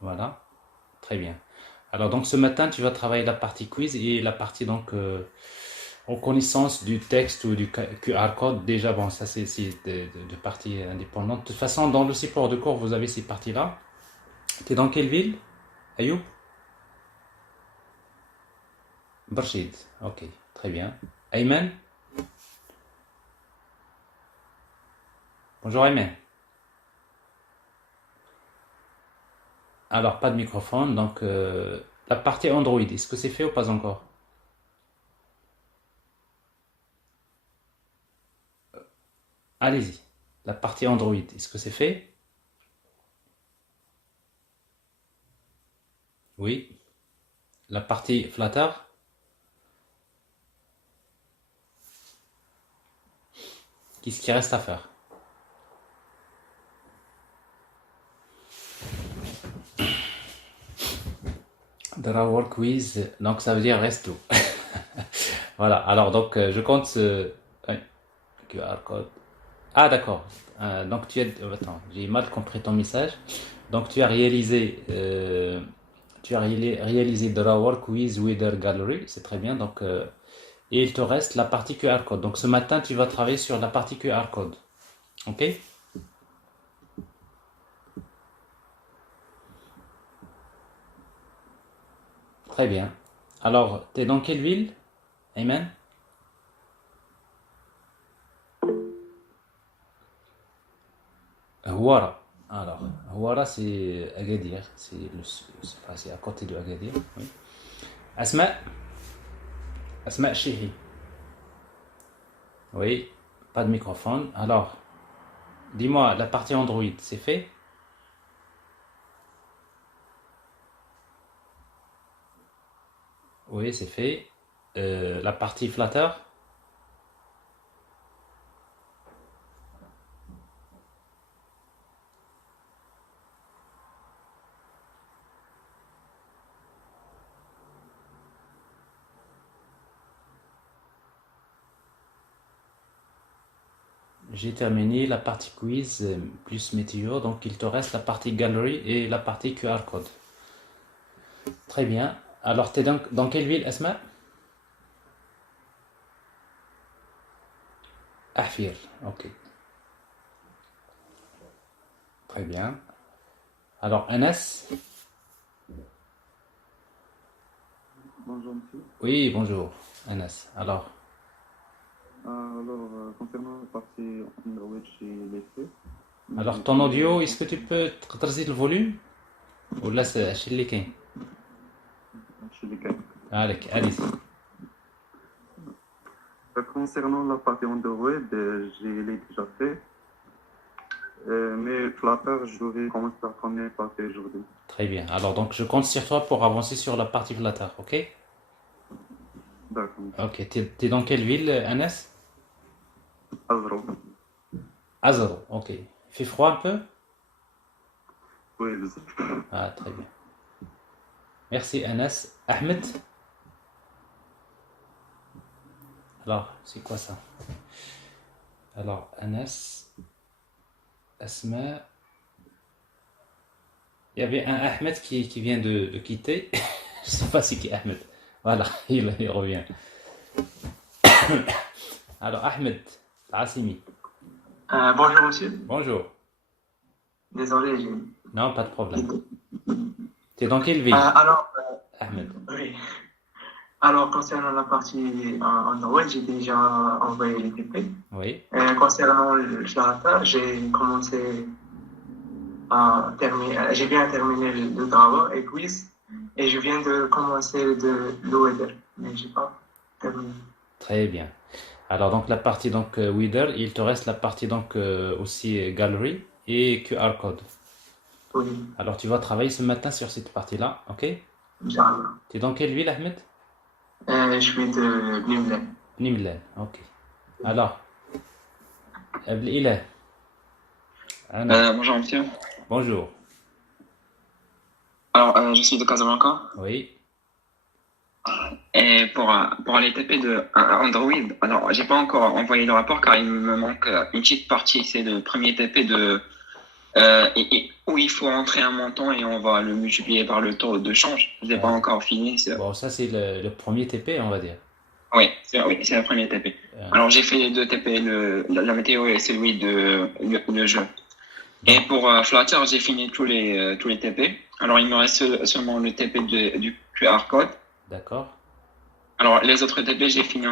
Voilà. Très bien. Alors, donc, ce matin, tu vas travailler la partie quiz et la partie, donc, reconnaissance du texte ou du QR code. Déjà, bon, ça, c'est de parties indépendantes. De toute façon, dans le support de cours, vous avez ces parties-là. Tu es dans quelle ville, Ayoub? Barchid. Ok, très bien. Ayman? Bonjour, Ayman. Alors, pas de microphone. Donc, la partie Android, est-ce que c'est fait ou pas encore? Allez-y. La partie Android, est-ce que c'est fait? Oui. La partie Flutter? Qu'est-ce qui reste à faire? Drawer quiz, donc ça veut dire reste tout. Voilà, alors donc je compte ce QR code. Ah d'accord, donc attends, j'ai mal compris ton message. Donc tu as réalisé Drawer quiz Weather Gallery, c'est très bien. Donc et il te reste la partie QR code. Donc ce matin tu vas travailler sur la partie QR code. Ok? Très bien. Alors, tu es dans quelle ville, Ayman? Houara. Alors, Houara, c'est Agadir. C'est à côté de Agadir. Oui. Asma? Asma Chihi. Oui, pas de microphone. Alors, dis-moi, la partie Android, c'est fait? Oui, c'est fait. La partie Flutter? j'ai terminé la partie quiz plus météo, donc il te reste la partie gallery et la partie QR code. Très bien. Alors, tu es dans quelle ville, Asma? Ahfir, ok. Très bien. Alors, Anas? Bonjour monsieur. Oui, bonjour, Anas. Alors, Concernant la partie Android chez les faits, alors ton audio, est-ce que tu peux réduire le volume? Ou là, c'est chez les quins? chez les cas. Allez. Concernant la partie Android, je l'ai déjà fait. Mais Flutter, je vais commencer la première partie aujourd'hui. Très bien. Alors, donc, je compte sur toi pour avancer sur la partie Flutter, ok? D'accord. Ok, t'es dans quelle ville, Anas? Azro. Azaro, ok. Il fait froid un peu? Oui, je sais. Ah, très bien. Merci, Anas. Ahmed? Alors, c'est quoi ça? Alors, Anas, Asma. Il y avait un Ahmed qui vient de quitter. Je ne sais pas c'est qui Ahmed. Voilà, il revient. Alors, Ahmed, Assimi. Bonjour monsieur. Bonjour. Désolé, Non, pas de problème. Tu es dans quelle ville, Ahmed? Oui. Alors, concernant la partie Android, j'ai déjà envoyé les TP. Oui. Concernant le Flutter, j'ai commencé à terminer, j'ai bien terminé le travail et quiz, et je viens de commencer le weather, mais j'ai pas terminé. Très bien. Alors, donc, la partie Weather, il te reste la partie aussi Gallery et QR Code. Oui. Alors, tu vas travailler ce matin sur cette partie-là, ok? Inch'Allah. Tu es dans quelle ville, Ahmed? Je suis de Nimlen. Nimlen, ok. Alors, Ilah. Bonjour monsieur. Bonjour. Alors, je suis de Casablanca. Oui. Et pour les TP de Android, alors j'ai pas encore envoyé le rapport car il me manque une petite partie, c'est le premier TP où il faut entrer un montant et on va le multiplier par le taux de change. Je l'ai pas encore fini. Bon, ça c'est le premier TP, on va dire. Oui, c'est le premier TP. Alors j'ai fait les deux TP, la météo et celui de le jeu. Et pour Flutter, j'ai fini tous les TP. Alors il me reste seulement le TP du QR code. D'accord. Alors les autres TP, j'ai fini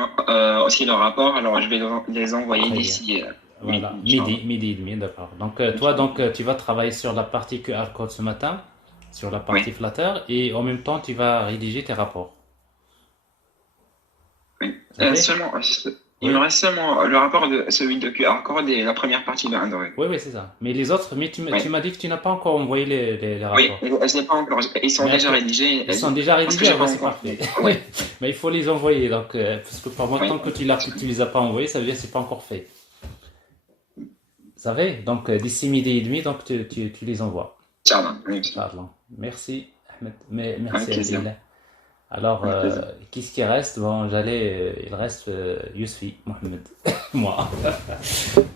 aussi le rapport. Alors je vais les envoyer d'ici. Voilà, midi et demi, d'accord. Donc toi, tu vas travailler sur la partie QR code ce matin, sur la partie Flutter, et en même temps, tu vas rédiger tes rapports. Oui. Il me reste seulement le rapport de celui de QR code et la première partie de Android. Oui, c'est ça. Mais les autres, tu m'as dit que tu n'as pas encore envoyé les rapports. Oui, je n'ai pas encore. Ils sont déjà rédigés. Ils sont déjà rédigés, c'est parfait. Oui. Mais il faut les envoyer, donc, parce que par moi, tant que tu les as pas envoyés, ça veut dire que c'est pas encore fait. Vous savez, donc d'ici midi et demi, donc tu les envoies. Pardon. Merci, Ahmed. Merci, Adila. Alors, qu'est-ce qui reste? Bon, il reste Yousfi, Mohamed, moi.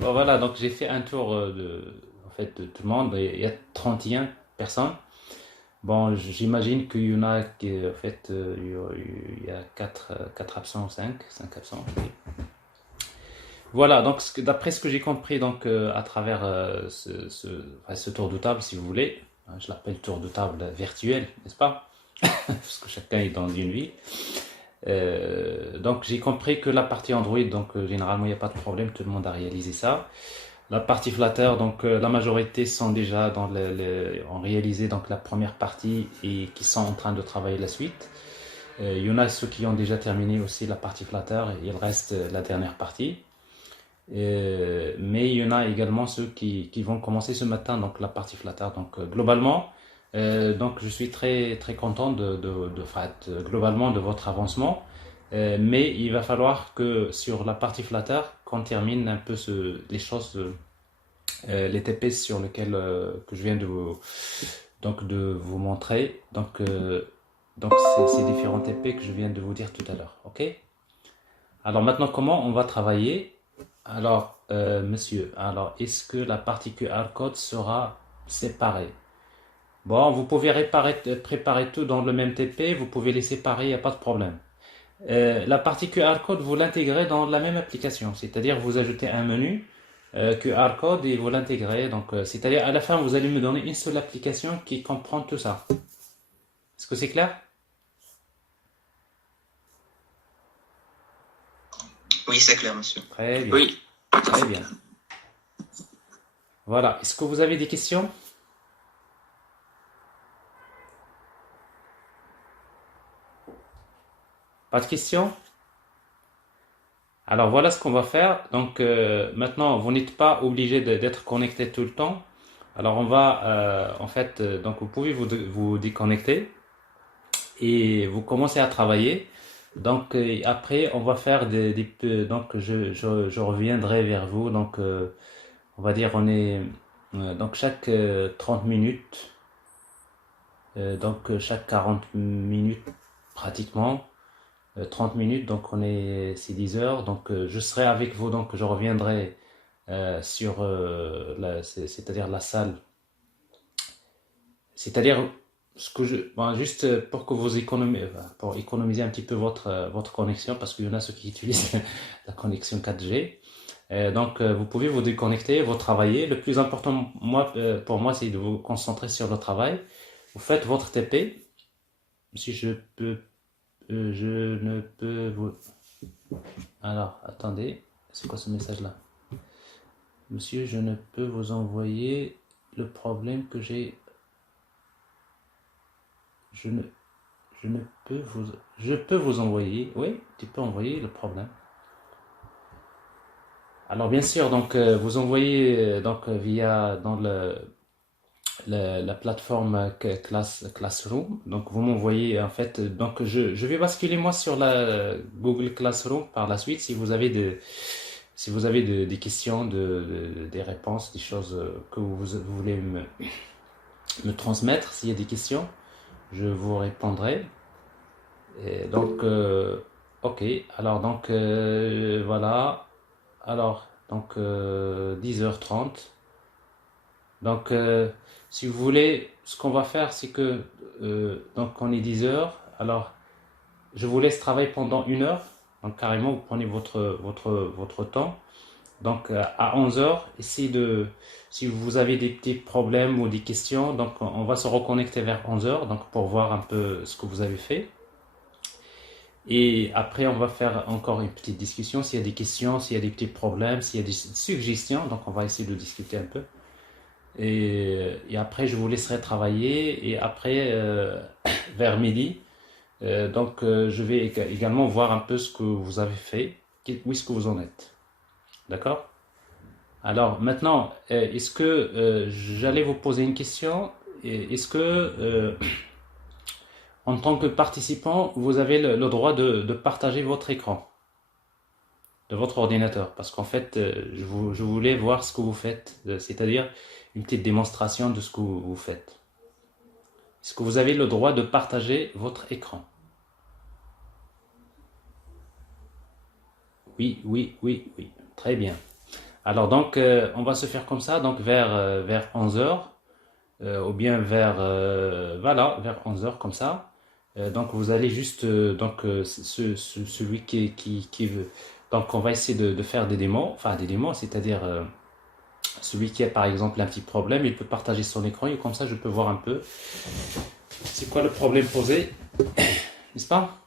Bon, voilà, donc j'ai fait un tour de tout le monde. Il y a 31 personnes. Bon, j'imagine qu'il y en a qui, il y a 4 absents ou 5 absents. Voilà, donc d'après ce que j'ai compris, donc à travers ce tour de table, si vous voulez, je l'appelle tour de table virtuel, n'est-ce pas? Parce que chacun est dans une ville. Donc j'ai compris que la partie Android, donc généralement il n'y a pas de problème, tout le monde a réalisé ça. La partie Flutter, donc la majorité sont déjà ont réalisé donc la première partie et qui sont en train de travailler la suite. Il y en a ceux qui ont déjà terminé aussi la partie Flutter, et il reste la dernière partie. Mais il y en a également ceux qui vont commencer ce matin donc la partie Flutter. Donc globalement, donc je suis très très content globalement de votre avancement, mais il va falloir que sur la partie Flutter qu'on termine un peu les choses, les TP sur lesquels que je viens de vous montrer. Donc ces différents TP que je viens de vous dire tout à l'heure. Ok. Alors maintenant, comment on va travailler? Alors, monsieur, alors est-ce que la partie QR code sera séparée? Bon, vous pouvez préparer tout dans le même TP, vous pouvez les séparer, il n'y a pas de problème. La partie QR code, vous l'intégrez dans la même application, c'est-à-dire vous ajoutez un menu QR code et vous l'intégrez. Donc, c'est-à-dire à la fin, vous allez me donner une seule application qui comprend tout ça. Est-ce que c'est clair? Oui, c'est clair, monsieur. Très bien. Oui. Très bien. Voilà. Est-ce que vous avez des questions? Pas de questions? Alors voilà ce qu'on va faire. Donc maintenant, vous n'êtes pas obligé d'être connecté tout le temps. Alors on va, en fait, donc vous pouvez vous déconnecter et vous commencez à travailler. Donc après, on va faire donc je reviendrai vers vous. Donc on va dire on est donc chaque 30 minutes, donc chaque 40 minutes pratiquement. 30 minutes, donc c'est 10 heures, donc je serai avec vous, donc je reviendrai sur c'est-à-dire la salle, c'est-à-dire juste pour que vous pour économiser un petit peu votre connexion, parce qu'il y en a ceux qui utilisent la connexion 4G. Donc vous pouvez vous déconnecter, vous travailler. Le plus important pour moi, c'est de vous concentrer sur le travail. Vous faites votre TP. Si je ne peux vous... Alors, attendez, c'est quoi ce message-là? Monsieur, je ne peux vous envoyer le problème que j'ai... Je peux vous envoyer... Oui, tu peux envoyer le problème. Alors, bien sûr, donc, vous envoyez donc, via dans la plateforme Classroom. Donc vous m'envoyez en fait, donc je vais basculer moi sur la Google Classroom par la suite. Si vous avez des questions, des réponses, des choses que vous voulez me transmettre, s'il y a des questions, je vous répondrai. Et donc ok, alors donc voilà, alors donc 10h30. Donc, si vous voulez, ce qu'on va faire, c'est que, donc on est 10 heures, alors je vous laisse travailler pendant 1 heure, donc carrément vous prenez votre temps. Donc à 11 heures, essayez si vous avez des petits problèmes ou des questions, donc on va se reconnecter vers 11 heures, donc pour voir un peu ce que vous avez fait. Et après, on va faire encore une petite discussion, s'il y a des questions, s'il y a des petits problèmes, s'il y a des suggestions, donc on va essayer de discuter un peu. Et après, je vous laisserai travailler. Et après, vers midi, donc je vais également voir un peu ce que vous avez fait, où est-ce que vous en êtes. D'accord? Alors maintenant, est-ce que j'allais vous poser une question? Est-ce que, en tant que participant, vous avez le droit de partager votre écran de votre ordinateur? Parce qu'en fait, je voulais voir ce que vous faites, c'est-à-dire une petite démonstration de ce que vous faites. Est-ce que vous avez le droit de partager votre écran? Oui, oui, oui, oui. Très bien. Alors donc, on va se faire comme ça, donc vers 11h, ou bien voilà, vers 11h comme ça. Donc vous allez juste, donc celui qui veut, donc on va essayer de faire des démos, enfin des démos, c'est-à-dire celui qui a par exemple un petit problème, il peut partager son écran et comme ça je peux voir un peu c'est quoi le problème posé, n'est-ce pas?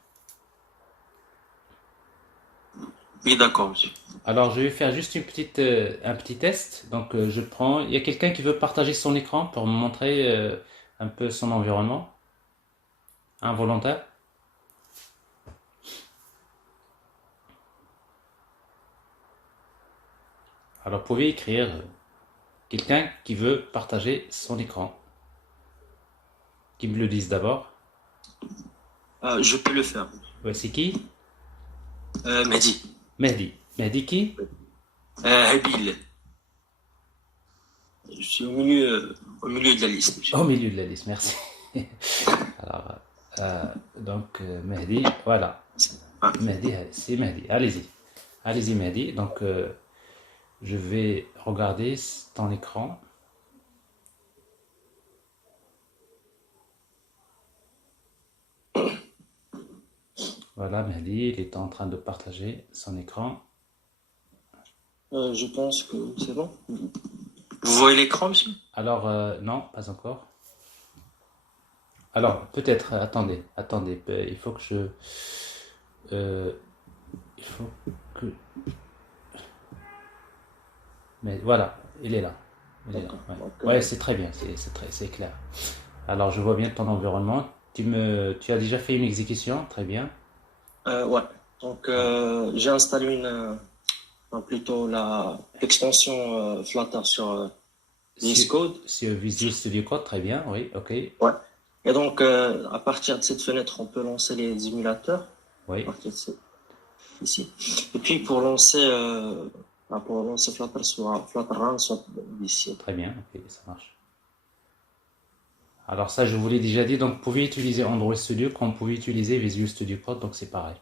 Oui, d'accord, monsieur. Alors je vais faire juste un petit test. Donc il y a quelqu'un qui veut partager son écran pour me montrer un peu son environnement? Un volontaire? Alors vous pouvez écrire quelqu'un qui veut partager son écran. Qui me le dise d'abord. Je peux le faire. Ouais, c'est qui? Mehdi. Mehdi. Mehdi qui? Habil. Je suis au milieu de la liste, monsieur. Au milieu de la liste, merci. Alors, donc Mehdi, voilà. Mehdi, c'est Mehdi. Allez-y. Allez-y Mehdi. Donc Je vais regarder ton écran. Voilà, Mehdi, il est en train de partager son écran. Je pense que c'est bon. Vous voyez l'écran, monsieur? Alors, non, pas encore. Alors, peut-être, attendez, il faut que je... il faut que... Mais voilà, il est là. Ouais, ouais, c'est très bien, c'est clair. Alors, je vois bien ton environnement. Tu as déjà fait une exécution, très bien. Ouais. Donc, j'ai installé plutôt l'extension Flutter sur VS Code. Sur Visual Studio Code, très bien, oui, ok. Ouais. Et donc, à partir de cette fenêtre, on peut lancer les émulateurs. Oui. À partir de ici. Et puis, pour lancer Flutter, soit Flutter Run, soit ici. Très bien, ok, ça marche. Alors ça, je vous l'ai déjà dit, donc vous pouvez utiliser Android Studio comme vous pouvez utiliser Visual Studio Code, donc c'est pareil.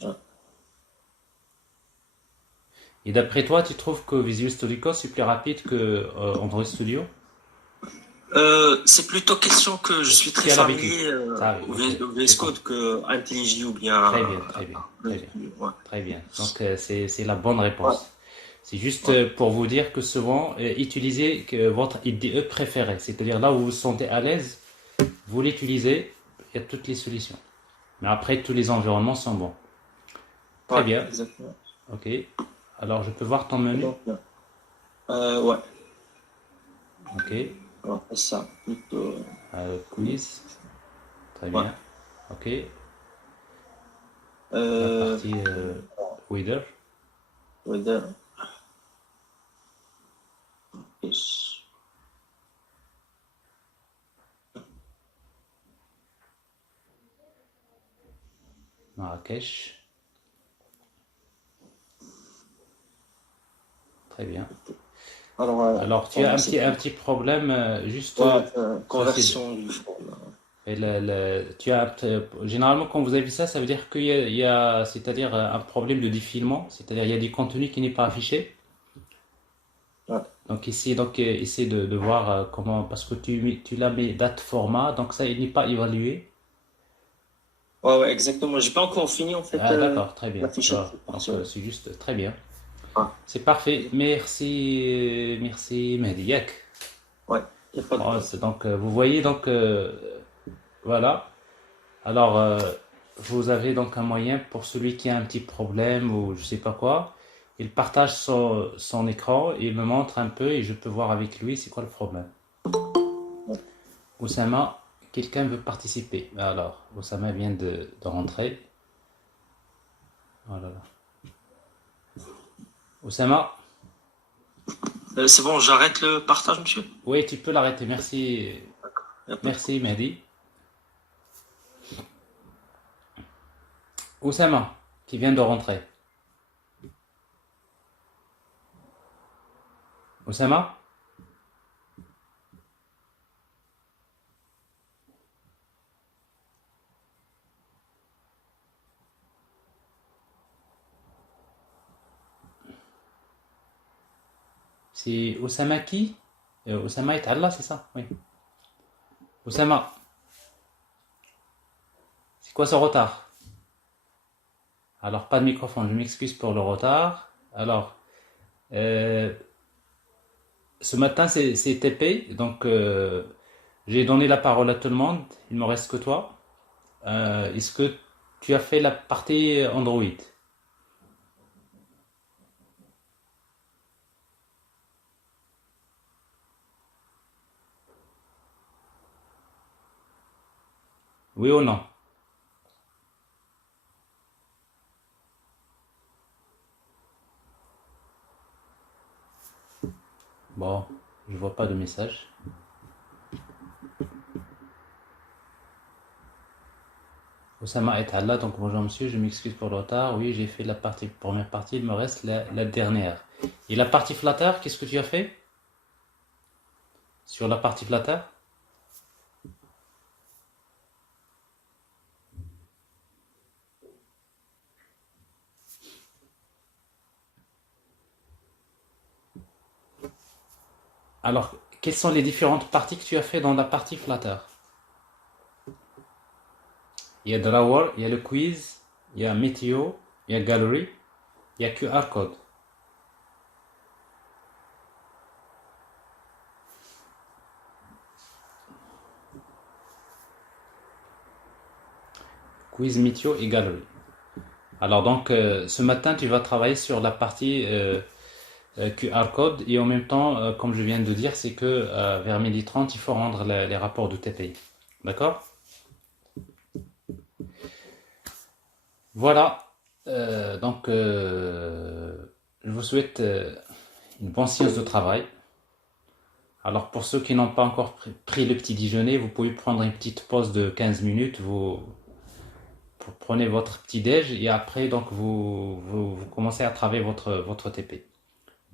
Ouais. Et d'après toi, tu trouves que Visual Studio Code c'est plus rapide que Android Studio? C'est plutôt question que je suis très familier au VS Code que IntelliJ ou bien... Très bien. Très bien. Donc c'est la bonne réponse. Ouais. C'est juste pour vous dire que souvent, utilisez votre IDE préféré, c'est-à-dire là où vous vous sentez à l'aise, vous l'utilisez, il y a toutes les solutions. Mais après, tous les environnements sont bons. Très bien. Exactement. Ok. Alors, je peux voir ton menu? Ouais. Ok. Alors, ça, plutôt... quiz. Très bien. Ok. La partie Weather. Weather. Yes. Marrakech. Très bien. Alors tu as un petit problème juste conversion du format. Généralement quand vous avez ça veut dire qu'il y a c'est-à-dire un problème de défilement, c'est-à-dire il y a du contenu qui n'est pas affiché. Ouais. Donc essaie de voir comment, parce que tu l'as mis date format, donc ça il n'est pas évalué. Ouais, exactement. J'ai pas encore fini en fait. D'accord, très bien. Donc c'est juste très bien. C'est parfait. Merci Mehdiak. Ouais, il n'y a pas de problème. Donc vous voyez donc voilà. Alors vous avez donc un moyen pour celui qui a un petit problème ou je sais pas quoi. Il partage son écran, il me montre un peu et je peux voir avec lui c'est quoi le problème. Oussama, quelqu'un veut participer. Alors, Oussama vient de rentrer. Voilà. Oussama? C'est bon, j'arrête le partage, monsieur? Oui, tu peux l'arrêter. Merci. Merci, Mehdi. Oussama, qui vient de rentrer. Oussama? C'est Oussama qui? Oussama est Allah, c'est ça? Oui. Oussama, c'est quoi ce retard? Alors, pas de microphone, je m'excuse pour le retard. Alors, ce matin, c'est TP, donc j'ai donné la parole à tout le monde, il ne me reste que toi. Est-ce que tu as fait la partie Android? Oui ou non? Bon, je vois pas de message. Oussama est là, donc bonjour monsieur, je m'excuse pour le retard. Oui, j'ai fait la première partie, il me reste la dernière. Et la partie Flutter, qu'est-ce que tu as fait? Sur la partie Flutter? Alors, quelles sont les différentes parties que tu as fait dans la partie Flutter? Il y a Drawer, il y a le quiz, il y a Météo, il y a Gallery, il y a QR Code. Quiz, Météo et Gallery. Alors donc, ce matin, tu vas travailler sur la partie QR Code et en même temps, comme je viens de dire, c'est que vers 12h30, il faut rendre les rapports de TPI. D'accord? Voilà. Donc, je vous souhaite une bonne séance de travail. Alors, pour ceux qui n'ont pas encore pris le petit déjeuner, vous pouvez prendre une petite pause de 15 minutes. Vous prenez votre petit déj et après, donc, vous commencez à travailler votre TP.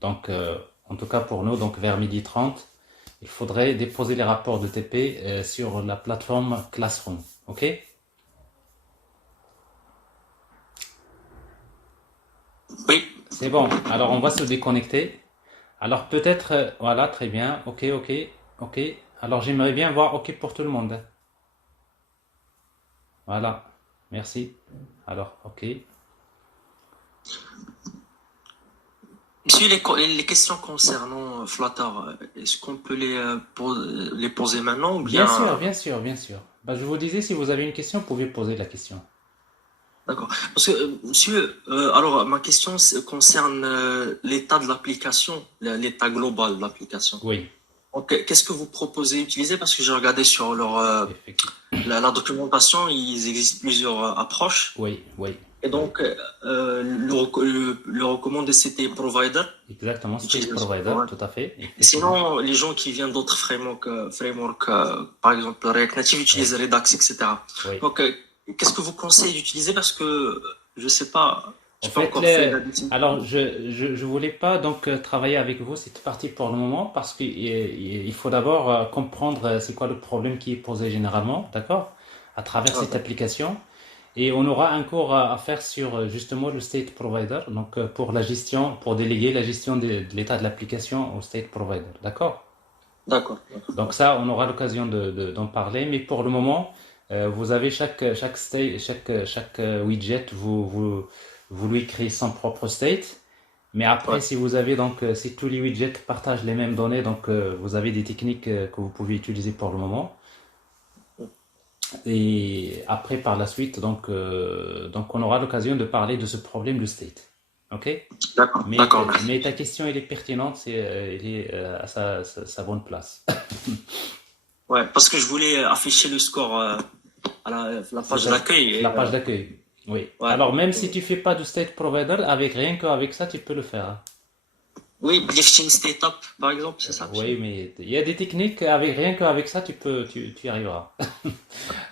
Donc, en tout cas pour nous, donc vers 12h30, il faudrait déposer les rapports de TP sur la plateforme Classroom. OK? Oui. C'est bon. Alors, on va se déconnecter. Alors, peut-être, voilà, très bien. OK. Alors, j'aimerais bien voir OK pour tout le monde. Voilà. Merci. Alors, OK. Monsieur, les questions concernant Flutter, est-ce qu'on peut les poser maintenant ou bien... Bien sûr. Bah, je vous disais, si vous avez une question, vous pouvez poser la question. D'accord. Parce que, monsieur, alors ma question concerne l'état de l'application, l'état global de l'application. Oui. Donc, qu'est-ce que vous proposez d'utiliser? Parce que j'ai regardé sur leur la documentation, il existe plusieurs approches. Oui. Et donc, le recommandé, c'était Provider. Exactement, State Provider, tout à fait. Et sinon, les gens qui viennent d'autres frameworks, par exemple React Native, utilisent Redux, etc. Oui. Donc, qu'est-ce que vous conseillez d'utiliser? Parce que je sais pas. En fait, alors je voulais pas donc travailler avec vous cette partie pour le moment parce qu'il faut d'abord comprendre c'est quoi le problème qui est posé généralement, d'accord, à travers cette application. Et on aura un cours à faire sur justement le State Provider, donc pour la gestion, pour déléguer la gestion de l'état de l'application au State Provider, d'accord? D'accord. Donc ça, on aura l'occasion d'en parler, mais pour le moment, vous avez chaque widget, vous lui créez son propre state. Mais après, si vous avez donc, si tous les widgets partagent les mêmes données, donc vous avez des techniques que vous pouvez utiliser pour le moment. Et après, par la suite, donc on aura l'occasion de parler de ce problème de state. Ok? D'accord. Mais ta question, elle est pertinente, elle est à sa bonne place. Ouais, parce que je voulais afficher le score à la page d'accueil. La page d'accueil, oui. Ouais. Alors, même si tu fais pas de state provider, rien qu'avec ça, tu peux le faire. Hein. Oui, lifting state up, par exemple, c'est ça? Oui, mais il y a des techniques, rien qu'avec ça, tu y arriveras.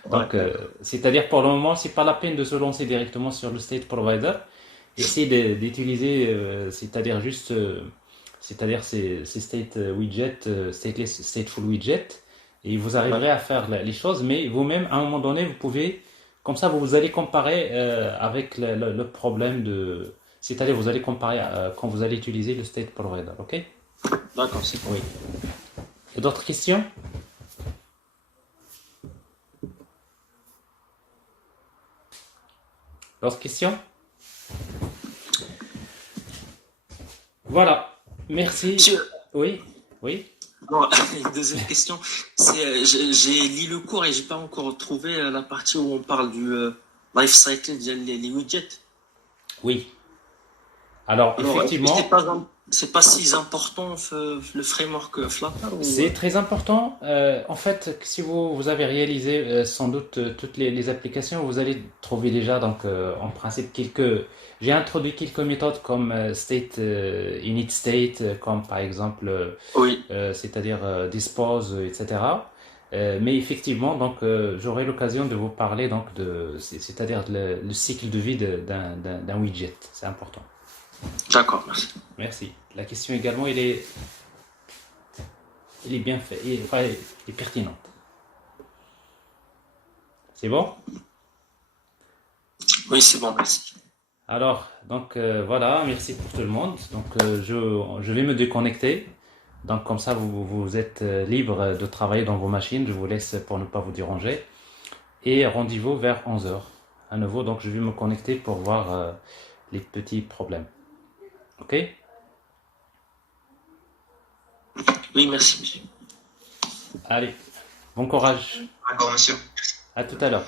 Donc, c'est-à-dire pour le moment, c'est pas la peine de se lancer directement sur le state provider. Essayez d'utiliser, c'est-à-dire juste, ces state widget, stateless, stateful widget, et vous arriverez à faire les choses. Mais vous-même, à un moment donné, vous pouvez, comme ça, vous allez comparer avec le problème de. C'est-à-dire, vous allez comparer quand vous allez utiliser le state provider, ok? D'accord, c'est bon. Oui. Et d'autres questions? D'autres questions? Voilà. Merci. Monsieur. Oui. Bon, une deuxième question. J'ai lu le cours et j'ai pas encore trouvé la partie où on parle du life cycle, les widgets. Oui. Alors effectivement, c'est pas si important le framework Flutter C'est très important. En fait, si vous avez réalisé sans doute toutes les applications, vous allez trouver déjà donc en principe J'ai introduit quelques méthodes comme state, init state, comme par exemple, c'est-à-dire dispose, etc. Mais effectivement, donc j'aurai l'occasion de vous parler donc c'est-à-dire le cycle de vie d'un widget. C'est important. D'accord, merci. Merci. La question également, elle est bien faite, elle est pertinente. C'est bon? Oui, c'est bon, merci. Alors, donc voilà, merci pour tout le monde. Donc je vais me déconnecter. Donc comme ça, vous êtes libre de travailler dans vos machines. Je vous laisse pour ne pas vous déranger. Et rendez-vous vers 11 heures. À nouveau, donc je vais me connecter pour voir les petits problèmes. Ok? Oui, merci, monsieur. Allez, bon courage. D'accord, monsieur. À tout à l'heure.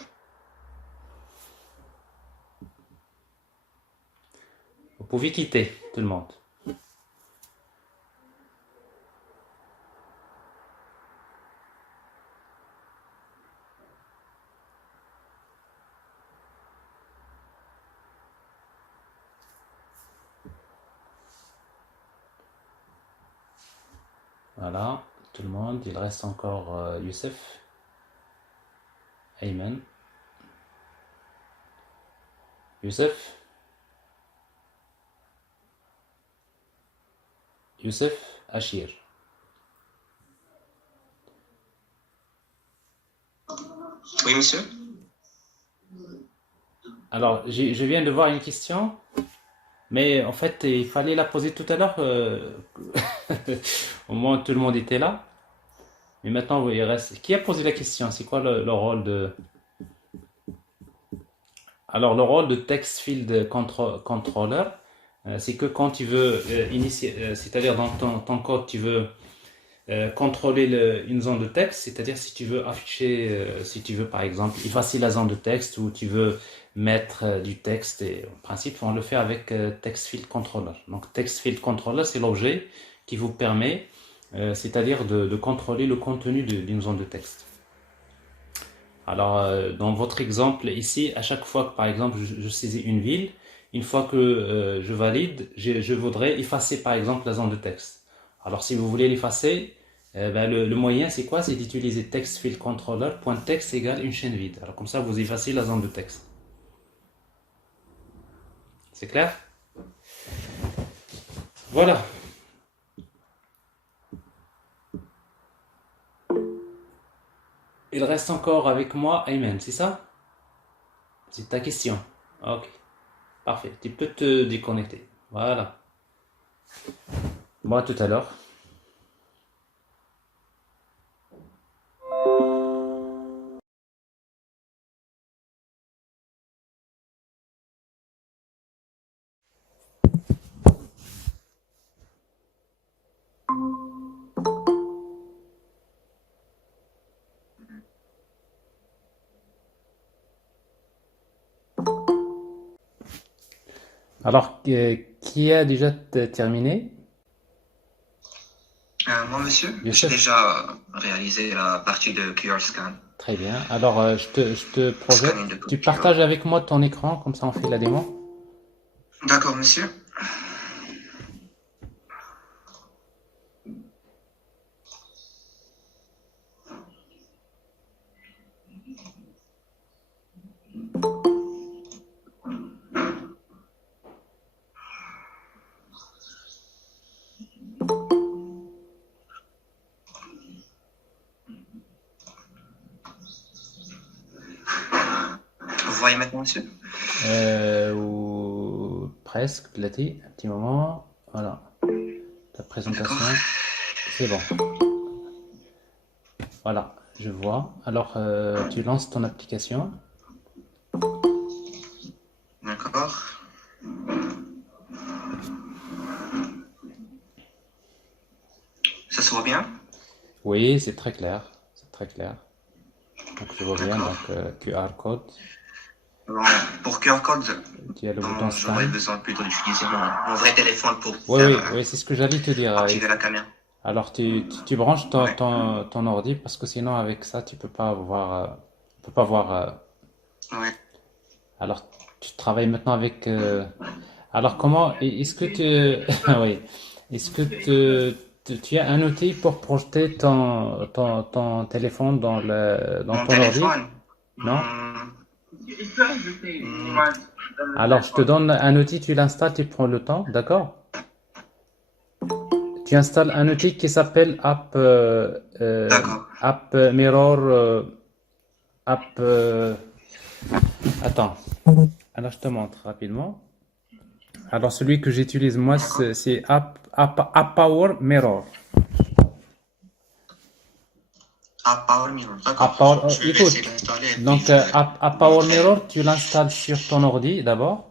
Vous pouvez quitter, tout le monde. Voilà, tout le monde. Il reste encore Youssef, Ayman, Youssef, Achir. Oui, monsieur. Alors, je viens de voir une question, mais en fait, il fallait la poser tout à l'heure. Au moins, tout le monde était là. Mais maintenant, oui, il reste. Qui a posé la question? C'est quoi le rôle de. Alors, le rôle de Text Field Controller, c'est que quand tu veux initier, c'est-à-dire dans ton code, tu veux contrôler une zone de texte, c'est-à-dire si tu veux afficher, si tu veux par exemple effacer la zone de texte ou tu veux mettre du texte, et en principe, on le fait avec Text Field Controller. Donc, Text Field Controller, c'est l'objet qui vous permet, c'est-à-dire de contrôler le contenu d'une zone de texte. Alors, dans votre exemple ici, à chaque fois que, par exemple, je saisis une ville, une fois que je valide, je voudrais effacer, par exemple, la zone de texte. Alors, si vous voulez l'effacer, le moyen, c'est quoi? C'est d'utiliser TextFieldController.text égale une chaîne vide. Alors, comme ça, vous effacez la zone de texte. C'est clair? Voilà. Il reste encore avec moi Ayman, c'est ça? C'est ta question. Ok. Parfait. Tu peux te déconnecter. Voilà. Bon, à tout à l'heure. Alors, qui a déjà terminé? Moi, monsieur, j'ai Youssef? déjà réalisé la partie de QR Scan. Très bien. Alors, je te projette. Scanning de Tu QR. partages avec moi ton écran, comme ça on fait la démo. D'accord, monsieur. Vous voyez maintenant, monsieur? Ou presque, Plati, un petit moment. Voilà. Ta présentation. C'est bon. Voilà, je vois. Alors, tu lances ton application. D'accord. Ça se voit bien? Oui, c'est très clair. C'est très clair. Donc, je vois bien. Donc, QR code. Bon, pour QR code, Tu as le bouton j'aurais scan. besoin plutôt d'utiliser mon vrai téléphone pour Oui, faire, oui, oui, c'est ce que j'allais te dire. activer la caméra. Alors, tu branches ton ordi parce que sinon, avec ça, tu peux pas voir. Tu peux pas voir. Ouais. Alors, tu travailles maintenant avec. Alors, comment. Est-ce que oui. Est-ce que tu as un outil pour projeter ton téléphone dans Mon ton ordi? téléphone? Non? Alors, je te donne un outil, tu l'installes, tu prends le temps, d'accord? Tu installes un outil qui s'appelle App Mirror. Attends. Alors, je te montre rapidement. Alors, celui que j'utilise moi, c'est App Power Mirror. À Power Mirror, d'accord. Je vais Écoute, essayer de l'installer. Et donc puis je vais... à Power Mirror, tu l'installes sur ton ordi d'abord,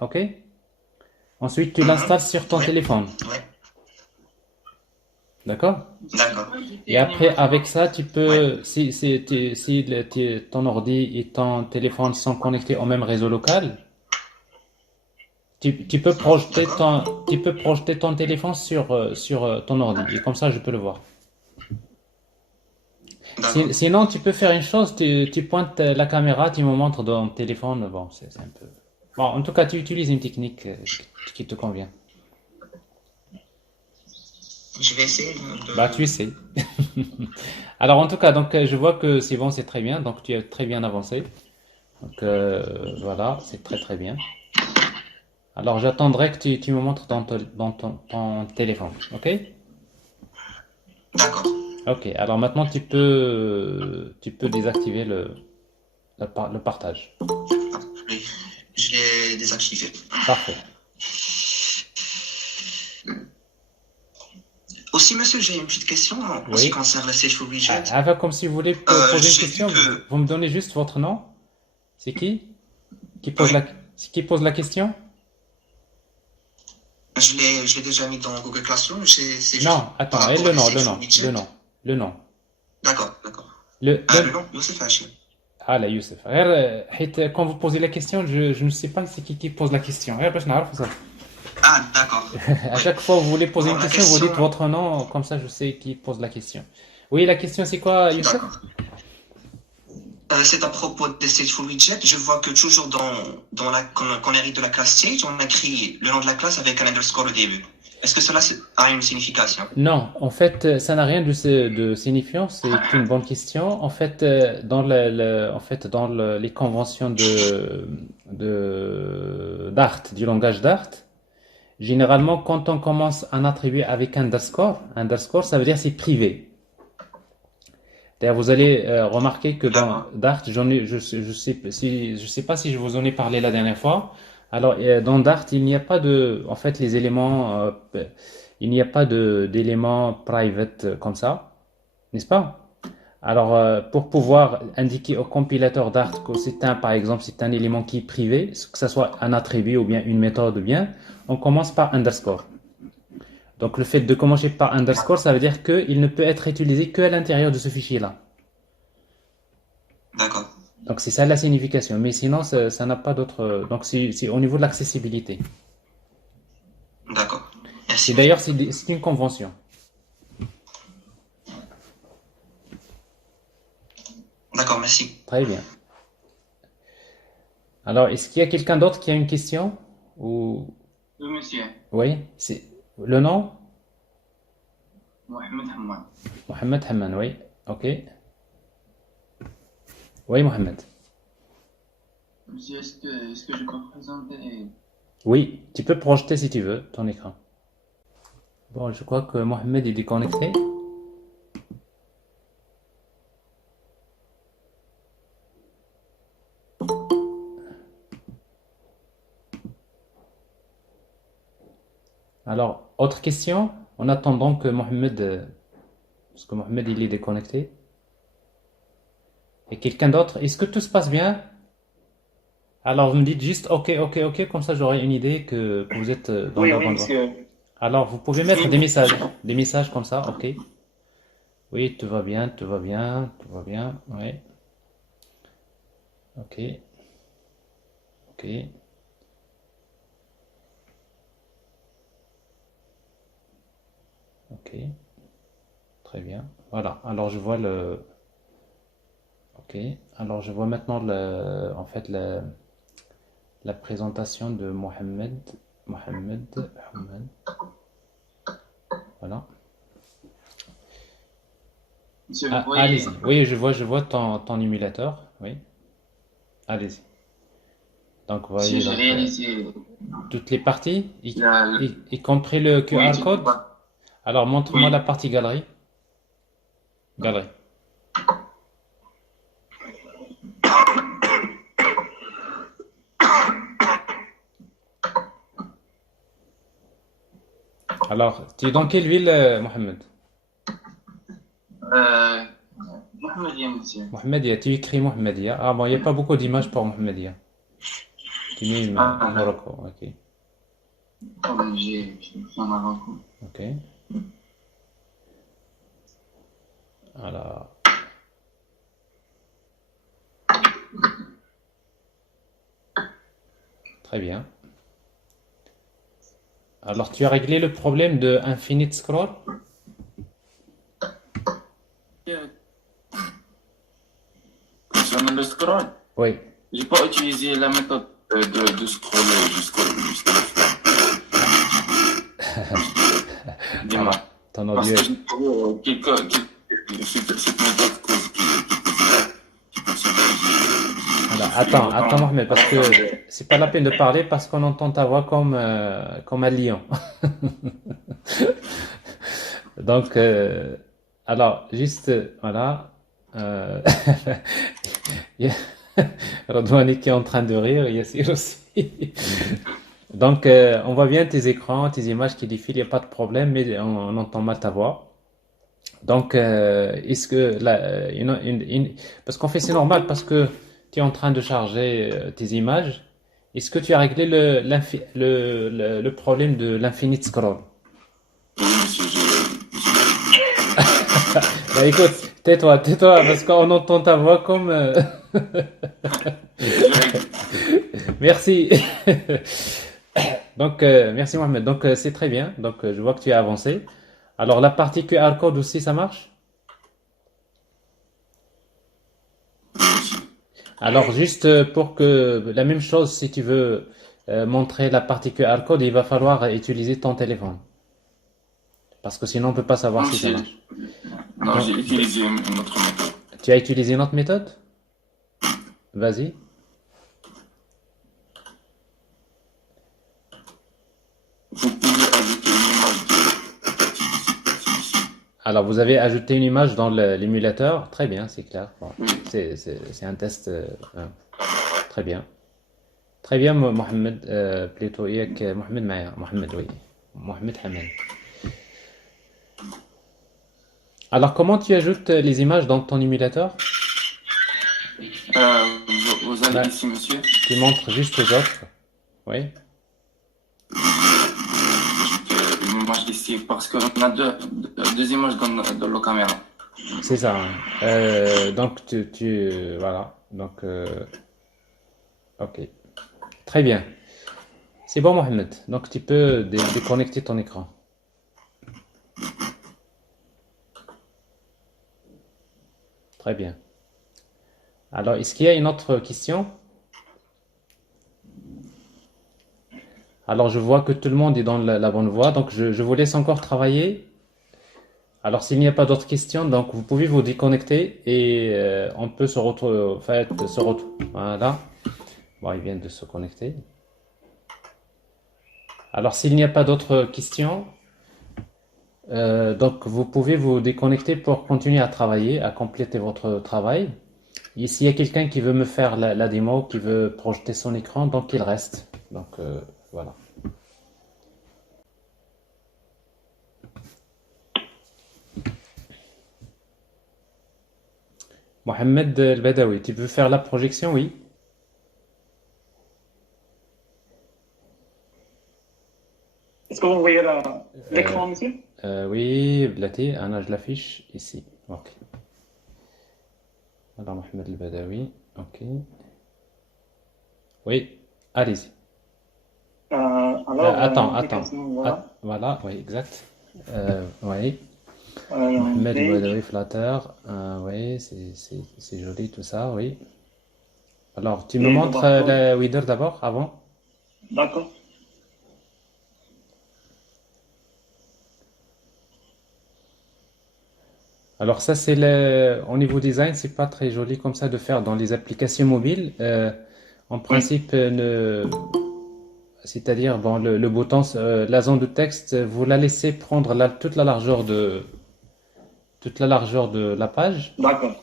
ok? Ensuite, tu l'installes sur ton téléphone, Ouais, d'accord? d'accord. Et après, avec ça, tu peux, si ton ordi et ton téléphone sont connectés au même réseau local, tu peux projeter ton téléphone sur ton ordi. Et comme ça, je peux le voir. Sinon, tu peux faire une chose, tu pointes la caméra, tu me montres dans ton téléphone. Bon, c'est un peu... Bon, en tout cas, tu utilises une technique qui te convient. Je vais essayer de... Bah, tu essaies. Alors, en tout cas, donc, je vois que c'est bon, c'est très bien. Donc, tu as très bien avancé. Donc, voilà, c'est très très bien. Alors, j'attendrai que tu me montres dans ton téléphone. OK? D'accord. OK. Alors, maintenant, tu peux désactiver le partage. Oui, je l'ai désactivé. Parfait. Aussi, monsieur, j'ai une petite question en ce qui concerne la Stateful Widget. Comme si vous voulez poser une j'ai question, vu que- vous me donnez juste votre nom. C'est qui? Qui pose la question? Je l'ai déjà mis dans Google Classroom. C'est juste Non, par attends, rapport le à nom, Stateful Widget. le nom. D'accord, d'accord. Le Le nom, Youssef Hachim. Ah, là, Youssef. Quand vous posez la question, je ne sais pas c'est qui pose la question. باش نعرف ça. Ah, d'accord. À chaque fois que vous voulez poser Bon, une la question, vous dites question- votre nom, comme ça je sais qui pose la question. Oui, la question c'est quoi, Youssef? D'accord. C'est à propos des Stateful Widget. Je vois que toujours quand on hérite de la classe stage, on écrit le nom de la classe avec un underscore au début. Est-ce que cela a une signification? Non, en fait, ça n'a rien de signifiant, c'est une bonne question. En fait, dans les conventions Dart, du langage Dart, généralement, quand on commence un attribut avec underscore, ça veut dire c'est privé. D'ailleurs, vous allez remarquer que dans Dart, je sais pas si je vous en ai parlé la dernière fois. Alors, dans Dart, il n'y a pas en fait, les éléments, il n'y a pas d'éléments private comme ça, n'est-ce pas? Alors, pour pouvoir indiquer au compilateur Dart que par exemple, c'est un élément qui est privé, que ce soit un attribut ou bien une méthode ou bien, on commence par underscore. Donc, le fait de commencer par underscore, ça veut dire qu'il ne peut être utilisé que à l'intérieur de ce fichier-là. D'accord. Donc, c'est ça la signification. Mais sinon, ça n'a pas d'autre. Donc, c'est au niveau de l'accessibilité. D'accord. Merci. Et d'ailleurs, c'est une convention. D'accord, merci. Très bien. Alors, est-ce qu'il y a quelqu'un d'autre qui a une question? Ou... Oui, monsieur. Oui, c'est le nom? Mohamed Hamad. Mohamed Hamman, oui. Ok. Oui, Mohamed. Monsieur, est-ce que je peux présenter? Oui, tu peux projeter si tu veux ton écran. Bon, je crois que Mohamed est déconnecté. Alors, autre question, en attendant que Mohamed, parce que Mohamed il est déconnecté. Et quelqu'un d'autre, est-ce que tout se passe bien? Alors, vous me dites juste OK, comme ça j'aurai une idée que vous êtes dans la bonne voie. monsieur. Alors, vous pouvez mettre des messages comme ça, OK. Oui, tout va bien, oui. OK. OK. Très bien. Voilà. Alors, je vois OK. Alors, je vois maintenant en fait, la présentation de Mohamed. Voilà. Monsieur, Ah, vous voyez, allez-y. Oui, je vois ton émulateur. Oui. Allez-y. Donc, vous monsieur, voyez j'ai donc, réalisé toutes les parties, la- y compris le QR Oui, code. Alors, montre-moi Oui. la partie galerie. Galerie. Alors, tu es dans quelle ville, Mohamed? rien, monsieur. Mohamedia, tu écris Mohamedia. Ah bon, il n'y a pas beaucoup d'images pour Mohamedia. Tu mets Morocco, ok. Ah, ben, j'ai fait un avant-coup. Ok. Alors. Très bien. Alors, tu as réglé le problème de infinite scroll? Concernant le scroll, Oui. j'ai pas utilisé la méthode de scroller jusqu'à la fin. Dis-moi. Ton Parce audio. que j'ai trouvé cette méthode qui peut se Alors, attends, Mohamed, parce que c'est pas la peine de parler parce qu'on entend ta voix comme un lion. Donc, alors, juste, voilà. Il y a Radouani qui est en train de rire, Yassir aussi. Donc, on voit bien tes écrans, tes images qui défilent, il n'y a pas de problème, mais on entend mal ta voix. Donc, est-ce que là, parce qu'en fait, c'est normal parce que tu es en train de charger tes images. Est-ce que tu as réglé le problème de l'infinite scroll? Bah, écoute, tais-toi, parce qu'on entend ta voix comme. Merci. Donc, merci Mohamed. Donc, c'est très bien. Donc, je vois que tu as avancé. Alors, la partie QR code aussi, ça marche? Alors, juste pour que la même chose, si tu veux montrer la partie QR code, il va falloir utiliser ton téléphone. Parce que sinon, on ne peut pas savoir si ça marche. Non, j'ai utilisé une autre méthode. Tu as utilisé une autre méthode? Vas-y. Vous pouvez ajouter une image Alors, vous avez ajouté une image dans l'émulateur. Très bien, c'est clair. Bon, c'est un test. Très bien. Très bien, Mohamed. Plutôt, Mohamed Maya. Mohamed, oui. Mohamed Hamel. Alors, comment tu ajoutes les images dans ton émulateur? Vous allez ici, monsieur. Tu montres juste aux autres. Oui. Une image ici, parce qu'on a deux images dans la caméra. C'est ça. Donc, voilà. Donc, ok. Très bien. C'est bon, Mohamed. Donc, tu peux déconnecter ton écran. Très bien. Alors, est-ce qu'il y a une autre question? Alors, je vois que tout le monde est dans la bonne voie, donc je vous laisse encore travailler. Alors, s'il n'y a pas d'autres questions, donc vous pouvez vous déconnecter et on peut se retrouver. Voilà. Bon, ils viennent de se connecter. Alors, s'il n'y a pas d'autres questions, donc vous pouvez vous déconnecter pour continuer à travailler, à compléter votre travail. Et s'il y a quelqu'un qui veut me faire la démo, qui veut projeter son écran, donc il reste. Donc voilà. Mohamed El Badawi, tu veux faire la projection? Oui. Est-ce que vous voyez l'écran, monsieur? Oui, Blati, je l'affiche ici. Ok. Alors, Mohamed El Badawi, ok. Oui, allez-y. Attends. Voilà. Voilà, oui, exact. Oui. Alors, Mohamed El Badawi, Flutter. Oui, c'est joli tout ça, oui. Alors, tu me montres le Widder d'abord, avant? D'accord. Alors ça c'est au niveau design, c'est pas très joli comme ça de faire dans les applications mobiles. En principe, c'est-à-dire bon, le bouton, la zone de texte, vous la laissez prendre toute la largeur de la page. D'accord.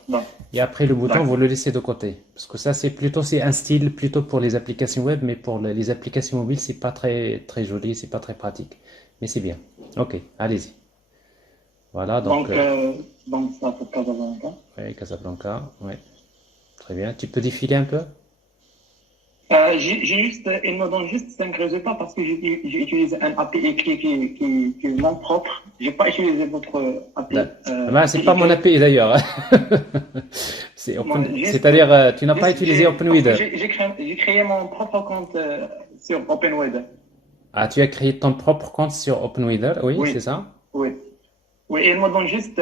Et après le bouton, vous le laissez de côté. Parce que ça c'est un style plutôt pour les applications web, mais pour les applications mobiles, c'est pas très très joli, c'est pas très pratique. Mais c'est bien. Ok, allez-y. Voilà, Donc ça pour Casablanca. oui, Casablanca, oui. Très bien. Tu peux défiler un peu? Il me donne juste 5 résultats parce que j'ai utilisé un API qui est non propre. J'ai pas utilisé votre API. C'est pas mon API d'ailleurs. C'est-à-dire, tu n'as pas utilisé OpenWeather. J'ai créé mon propre compte sur OpenWeather. Ah, tu as créé ton propre compte sur OpenWeather, oui, c'est ça? Oui. Oui, il me donne juste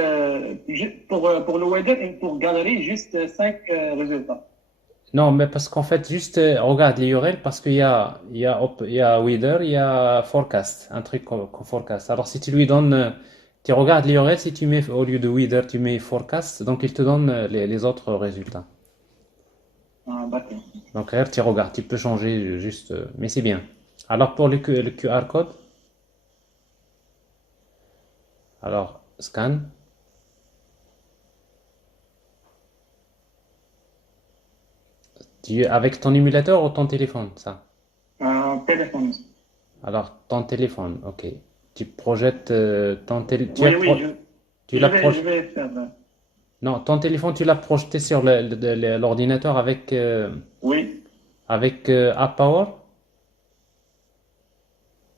pour le weather et pour galerie, juste 5 résultats. Non, mais parce qu'en fait, juste regarde les URL parce qu'il y a Weather, il y a Forecast, un truc comme Forecast. Alors, si tu lui donnes, tu regardes les URL, si tu mets au lieu de Weather, tu mets Forecast, donc il te donne les autres résultats. Ah, d'accord. Donc, là, tu regardes, tu peux changer juste, mais c'est bien. Alors, pour le QR code, alors, scan. Avec ton émulateur ou ton téléphone, ça? Téléphone. Alors, ton téléphone, ok. Tu projettes ton téléphone. Je vais faire. Non, ton téléphone, tu l'as projeté sur l'ordinateur avec. Oui. Avec AppPower?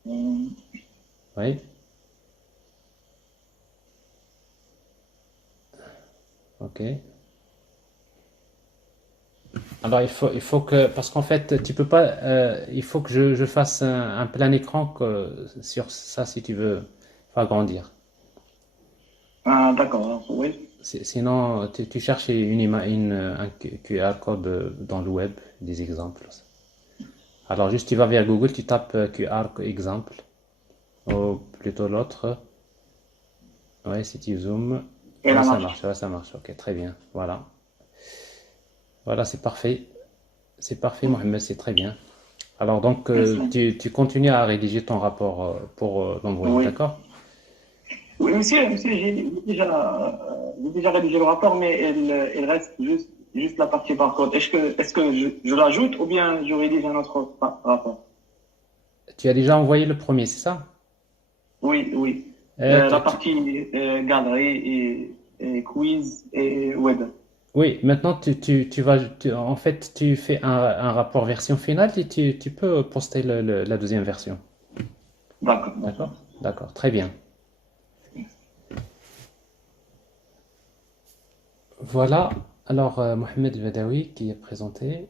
Oui. Ok. Alors il faut que, parce qu'en fait tu peux pas, il faut que je fasse un plein écran sur ça si tu veux agrandir. Ah d'accord, oui. Sinon tu cherches un QR code dans le web, des exemples. Alors juste tu vas vers Google, tu tapes QR exemple, ou plutôt l'autre. Ouais, si tu zoomes, Et ça marche, ça marche. Ok, très bien, voilà. Voilà, c'est parfait. C'est parfait, Mohamed, c'est très bien. Alors, donc, tu continues à rédiger ton rapport pour l'Android, d'accord? Oui, monsieur, j'ai déjà rédigé le rapport, mais il reste juste la partie barcode. Est-ce que je l'ajoute ou bien je rédige un autre rapport? Tu as déjà envoyé le premier, c'est ça? Oui. La partie galerie et quiz et web. Oui, maintenant en fait, tu fais un rapport version finale et tu peux poster la deuxième version. D'accord. D'accord, très bien. Voilà, alors Mohamed Badawi qui est présenté.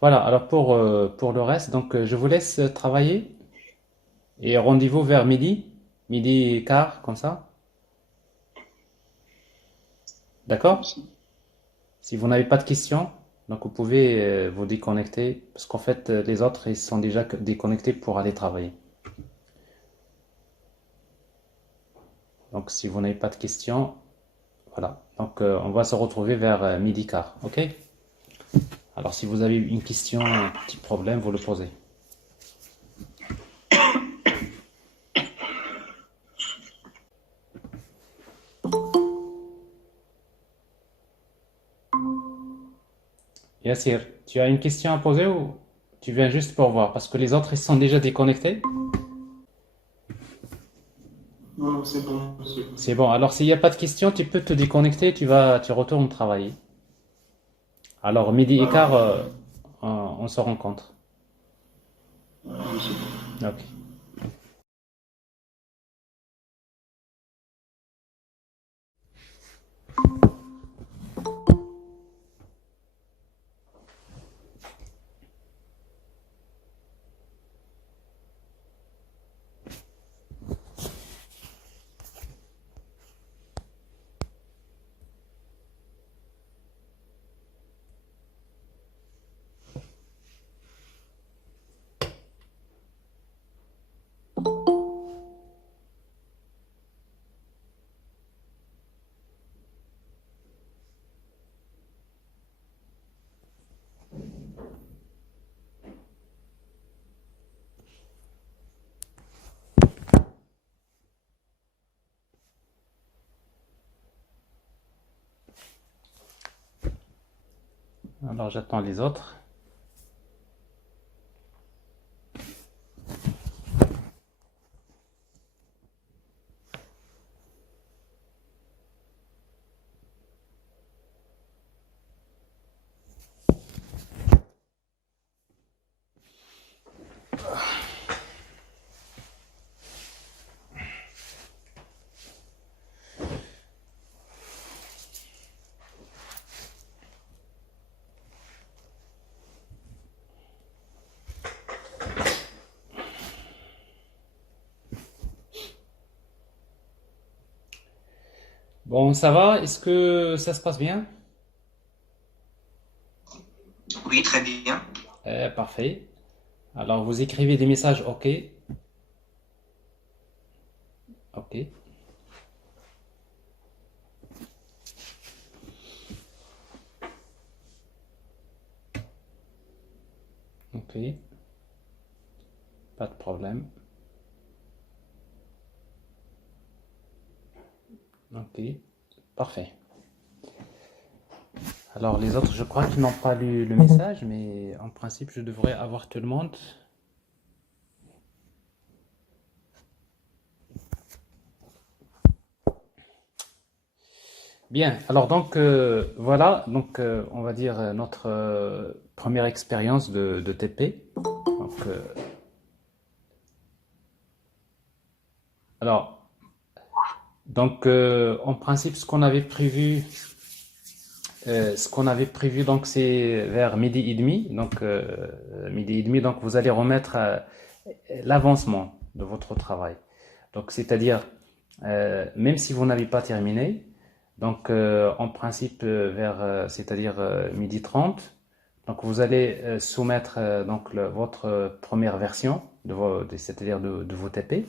Voilà, alors pour le reste, donc je vous laisse travailler et rendez-vous vers midi et quart, comme ça. D'accord? Si vous n'avez pas de questions, donc vous pouvez vous déconnecter, parce qu'en fait les autres ils sont déjà déconnectés pour aller travailler. Donc si vous n'avez pas de questions, voilà. Donc on va se retrouver vers midi quart, ok? Alors si vous avez une question, un petit problème, vous le posez. Yassir, tu as une question à poser ou tu viens juste pour voir? Parce que les autres, ils sont déjà déconnectés. Non, c'est bon, monsieur. C'est bon. Alors, s'il n'y a pas de question, tu peux te déconnecter, tu retournes travailler. Alors, midi et quart, on se rencontre. Ok. Alors, j'attends les autres. Bon, ça va? Est-ce que ça se passe bien? Oui, très bien. Parfait. Alors, vous écrivez des messages, ok. Ok. Ok. Pas de problème. Ok. Parfait. Alors, les autres, je crois qu'ils n'ont pas lu le message, mais en principe, je devrais avoir tout le monde. Bien, alors donc voilà, donc on va dire notre première expérience de TP. Donc, alors, donc en principe, ce qu'on avait prévu, donc c'est vers midi et demi. Donc midi et demi, donc vous allez remettre l'avancement de votre travail. Donc c'est-à-dire même si vous n'avez pas terminé. Donc, en principe, c'est-à-dire midi 30, donc vous allez soumettre donc votre première version, c'est-à-dire de vos TP.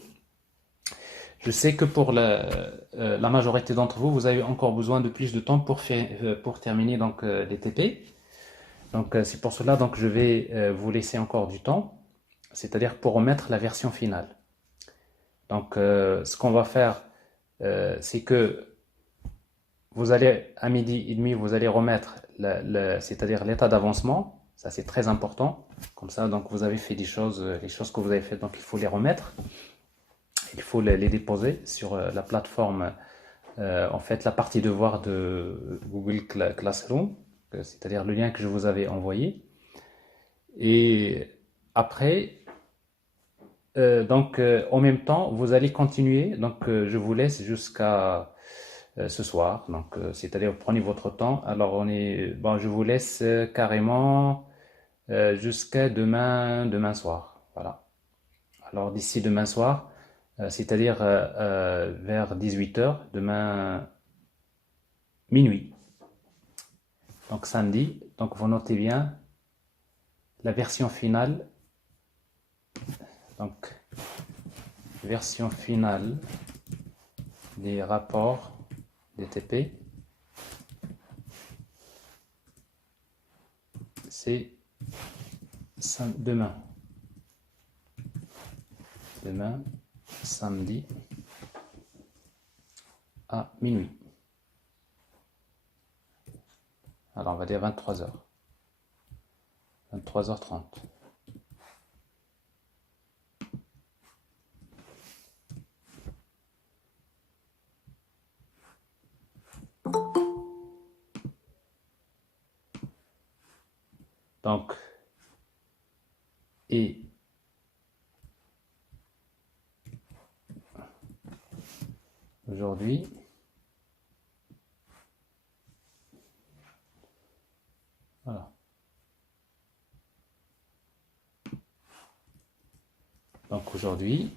Je sais que pour la majorité d'entre vous, vous avez encore besoin de plus de temps pour terminer donc les TP. Donc, c'est pour cela donc je vais vous laisser encore du temps, c'est-à-dire pour remettre la version finale. Donc, ce qu'on va faire, c'est que vous allez, à midi et demi, vous allez remettre c'est-à-dire l'état d'avancement. Ça, c'est très important. Comme ça, donc, vous avez fait les choses que vous avez faites, donc il faut les remettre. Il faut les déposer sur la plateforme, en fait, la partie devoir de Google Classroom, c'est-à-dire le lien que je vous avais envoyé. Et après, donc, en même temps, vous allez continuer. Donc, je vous laisse jusqu'à ce soir, donc c'est-à-dire prenez votre temps. Alors je vous laisse carrément jusqu'à demain soir. Voilà. Alors d'ici demain soir, c'est-à-dire vers 18h, demain minuit. Donc samedi. Donc vous notez bien la version finale. Donc version finale des rapports DTP, c'est demain, samedi, à minuit. Alors on va dire 23h, 23h30. Donc, et aujourd'hui, voilà. Donc aujourd'hui,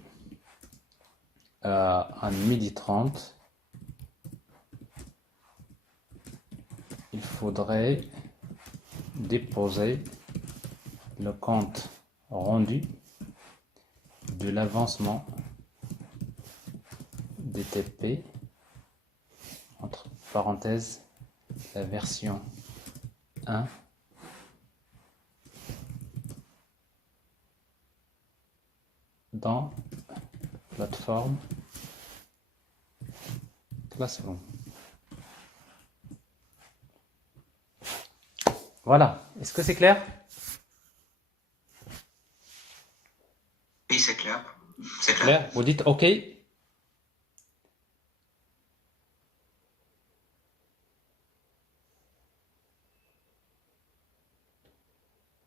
à midi 30, il faudrait déposer le compte rendu de l'avancement des TP, entre parenthèses, la version 1 dans plateforme Classroom. Voilà. Est-ce que c'est clair? Oui, c'est clair. C'est Clair. Vous dites OK?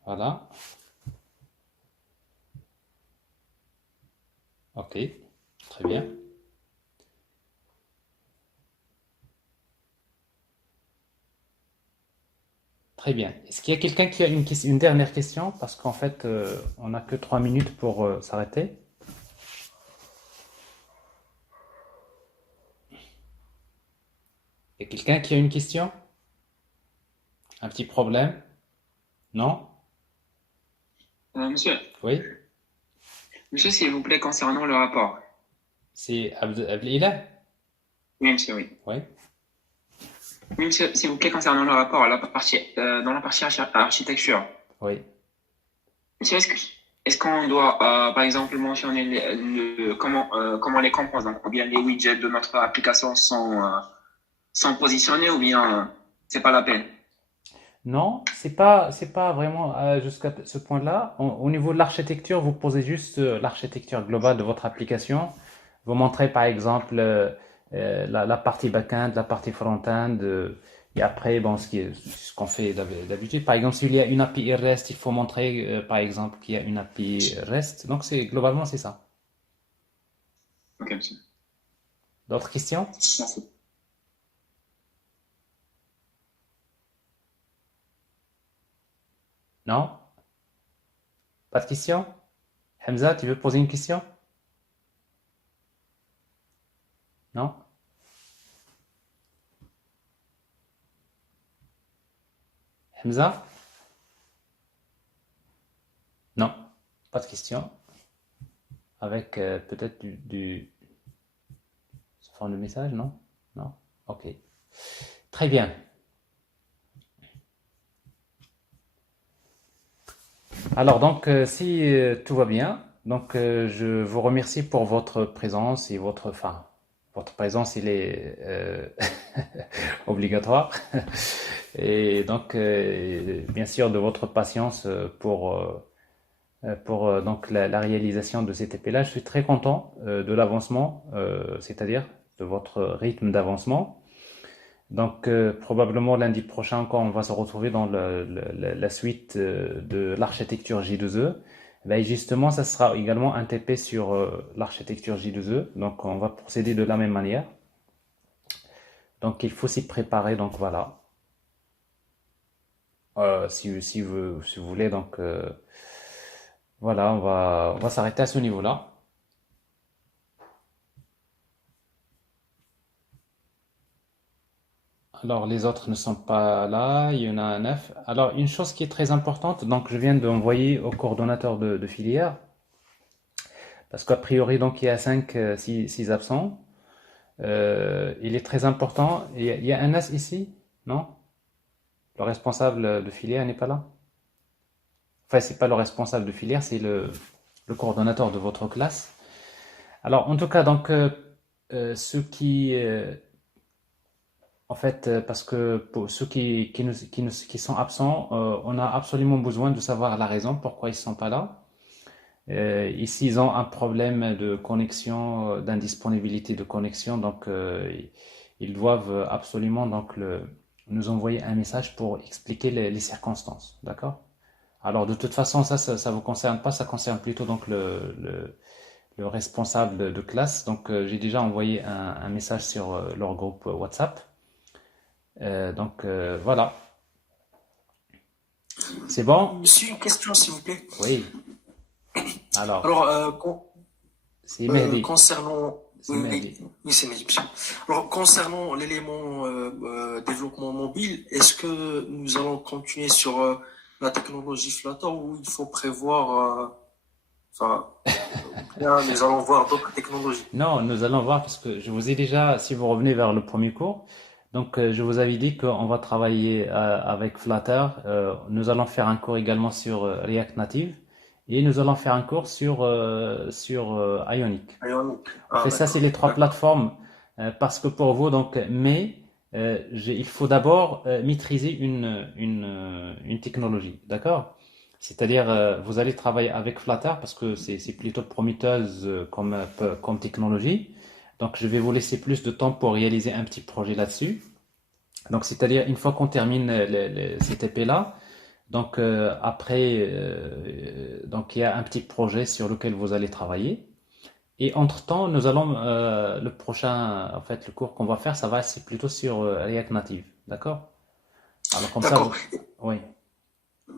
Voilà. OK. Très bien. Très bien. Est-ce qu'il y a quelqu'un qui a une dernière question? Parce qu'en fait, on n'a que 3 minutes pour s'arrêter. Y a quelqu'un qui a une question? Un petit problème? Non? Monsieur, Oui? monsieur, s'il vous plaît, concernant le rapport. C'est Abdelila? Oui, monsieur, oui. Oui? Oui, monsieur, s'il vous plaît, concernant le rapport, dans la partie architecture. Oui. Monsieur, est-ce qu'on doit, par exemple, mentionner comment les composants, ou bien les widgets de notre application sont positionnés, ou bien c'est pas la peine? Non, c'est pas vraiment jusqu'à ce point-là. Au niveau de l'architecture, vous posez juste l'architecture globale de votre application. Vous montrez par exemple la partie back-end, la partie front-end, et après, bon, ce qu'on fait d'habitude. Par exemple, s'il y a une API REST, il faut montrer par exemple qu'il y a une API REST. Donc, globalement, c'est ça. Ok, monsieur. D'autres questions? Merci. Non? Pas de questions? Hamza, tu veux poser une question? Non? Hamza? Non, pas de question. Avec peut-être sous forme de message, non? Non? Ok. Très bien. Alors donc, si tout va bien, donc je vous remercie pour votre présence et votre présence, il est obligatoire. Et donc, bien sûr, de votre patience pour donc la réalisation de ces TP-là. Je suis très content de l'avancement, c'est-à-dire de votre rythme d'avancement. Donc, probablement lundi prochain encore, on va se retrouver dans la suite de l'architecture J2E. Ben, justement, ça sera également un TP sur l'architecture J2E. Donc, on va procéder de la même manière. Donc, il faut s'y préparer. Donc, voilà. Si vous voulez, donc, voilà, on va s'arrêter à ce niveau-là. Alors, les autres ne sont pas là, il y en a 9. Alors, une chose qui est très importante, donc je viens d'envoyer au coordonnateur de filière, parce qu'a priori, donc il y a 6 absents. Il est très important. Il y a un as ici, non? Le responsable de filière n'est pas là? Enfin, c'est pas le responsable de filière, c'est le coordonnateur de votre classe. Alors, en tout cas, donc, ceux qui... En fait, parce que pour ceux qui sont absents, on a absolument besoin de savoir la raison pourquoi ils ne sont pas là. Ici, ils ont un problème de connexion, d'indisponibilité de connexion, donc ils doivent absolument donc, nous envoyer un message pour expliquer les circonstances. D'accord? Alors, de toute façon, ça ne vous concerne pas, ça concerne plutôt donc, le responsable de classe. Donc, j'ai déjà envoyé un message sur leur groupe WhatsApp. Donc voilà. C'est bon? Monsieur, une question s'il vous plaît. Oui. Alors, c'est concernant Mehdi. C'est oui, Mehdi. oui, c'est Mehdi, monsieur. Alors concernant l'élément développement mobile, est-ce que nous allons continuer sur la technologie Flutter ou il faut prévoir bien, nous allons voir d'autres technologies? Non, nous allons voir parce que je vous ai déjà, si vous revenez vers le premier cours, donc je vous avais dit qu'on va travailler avec Flutter. Nous allons faire un cours également sur React Native et nous allons faire un cours sur Ionic. Ionic. En fait, ça, c'est les 3 plateformes parce que pour vous, donc, il faut d'abord maîtriser une technologie, d'accord? C'est-à-dire, vous allez travailler avec Flutter parce que c'est plutôt prometteuse comme technologie. Donc, je vais vous laisser plus de temps pour réaliser un petit projet là-dessus. Donc, c'est-à-dire, une fois qu'on termine ces TP-là, donc après, donc il y a un petit projet sur lequel vous allez travailler. Et entre-temps, nous allons, le prochain, en fait, le cours qu'on va faire, ça va être plutôt sur React Native. D'accord? Alors, comme ça, D'accord. oui.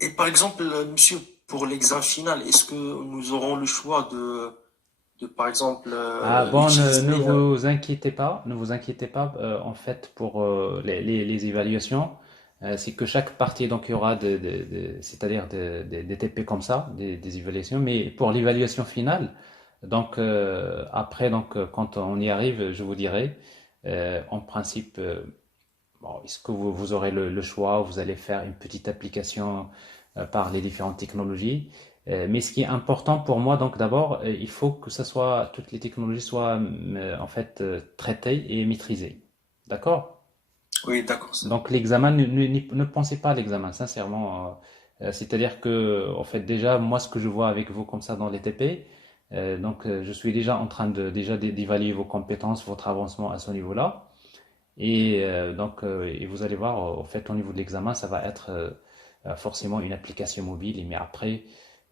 Et par exemple, monsieur, pour l'examen final, est-ce que nous aurons le choix de par exemple, Ah bon, utiliser. ne vous inquiétez pas, ne vous inquiétez pas. En fait, pour les évaluations, c'est que chaque partie, donc il y aura c'est-à-dire des TP comme ça, des évaluations. Mais pour l'évaluation finale, donc après, donc quand on y arrive, je vous dirai. En principe, bon, est-ce que vous aurez le choix, vous allez faire une petite application par les différentes technologies. Mais ce qui est important pour moi, donc d'abord, il faut que toutes les technologies soient en fait traitées et maîtrisées. D'accord? Oui, d'accord. Donc l'examen, ne pensez pas à l'examen, sincèrement. C'est-à-dire que, en fait, déjà, moi, ce que je vois avec vous comme ça dans les TP, donc je suis déjà en train d'évaluer vos compétences, votre avancement à ce niveau-là. Et et vous allez voir, en fait, au niveau de l'examen, ça va être forcément une application mobile. Mais après,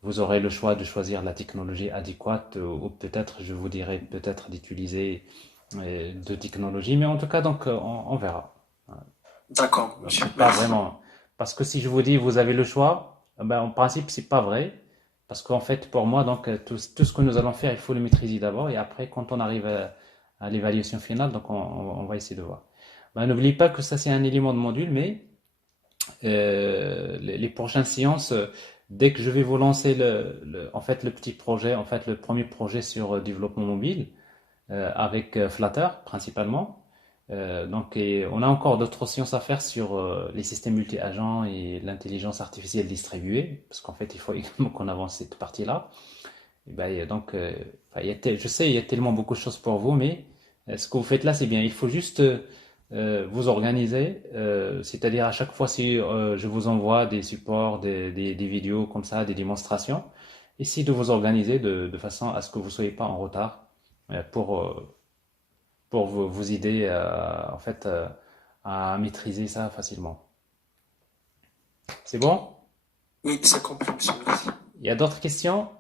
vous aurez le choix de choisir la technologie adéquate ou peut-être, je vous dirais, peut-être d'utiliser deux technologies. Mais en tout cas, donc, on verra. D'accord, monsieur. Pas Merci. vraiment. Parce que si je vous dis, vous avez le choix, ben, en principe, c'est pas vrai. Parce qu'en fait, pour moi, donc, tout ce que nous allons faire, il faut le maîtriser d'abord. Et après, quand on arrive à l'évaluation finale, donc, on va essayer de voir. Ben, n'oubliez pas que ça, c'est un élément de module, mais les prochaines séances, dès que je vais vous lancer en fait, le petit projet, en fait, le premier projet sur développement mobile, avec Flutter principalement. Et on a encore d'autres sciences à faire sur les systèmes multi-agents et l'intelligence artificielle distribuée, parce qu'en fait, il faut également qu'on avance cette partie-là. Et ben, enfin, je sais, il y a tellement beaucoup de choses pour vous, mais ce que vous faites là, c'est bien. Il faut juste vous organiser, c'est-à-dire à chaque fois si je vous envoie des supports, des vidéos comme ça, des démonstrations, essayez de vous organiser de façon à ce que vous ne soyez pas en retard pour vous aider en fait à maîtriser ça facilement. C'est bon? Oui, c'est compris, monsieur. Merci. Il y a d'autres questions?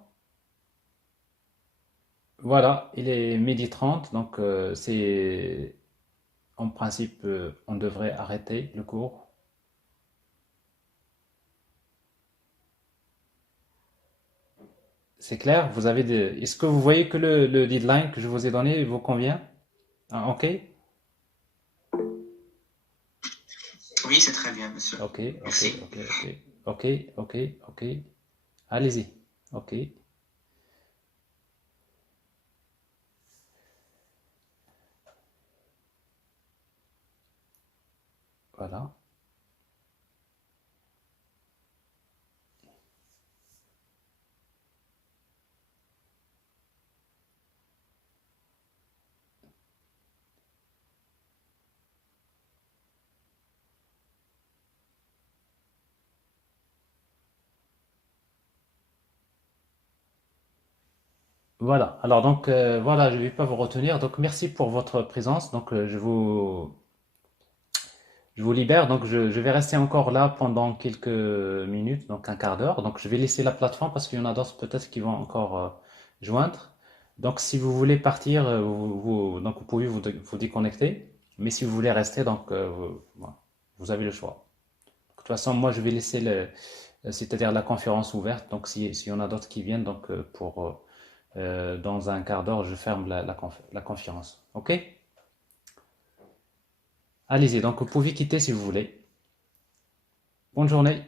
Voilà, il est 12h30, donc c'est en principe on devrait arrêter le cours. C'est clair? Est-ce que vous voyez que le deadline que je vous ai donné vous convient? Ah, ok? Oui, c'est très bien, monsieur. Ok, Merci. ok. Allez-y. Ok. Voilà. Voilà. Alors donc voilà, je ne vais pas vous retenir. Donc merci pour votre présence. Donc je vous libère. Donc je vais rester encore là pendant quelques minutes, donc un quart d'heure. Donc je vais laisser la plateforme parce qu'il y en a d'autres peut-être qui vont encore joindre. Donc si vous voulez partir, donc vous pouvez vous déconnecter. Mais si vous voulez rester, donc voilà, vous avez le choix. De toute façon, moi je vais laisser c'est-à-dire la conférence ouverte. Donc s'il y en a d'autres qui viennent, donc dans un quart d'heure, je ferme la conférence. OK? Allez-y, donc vous pouvez quitter si vous voulez. Bonne journée.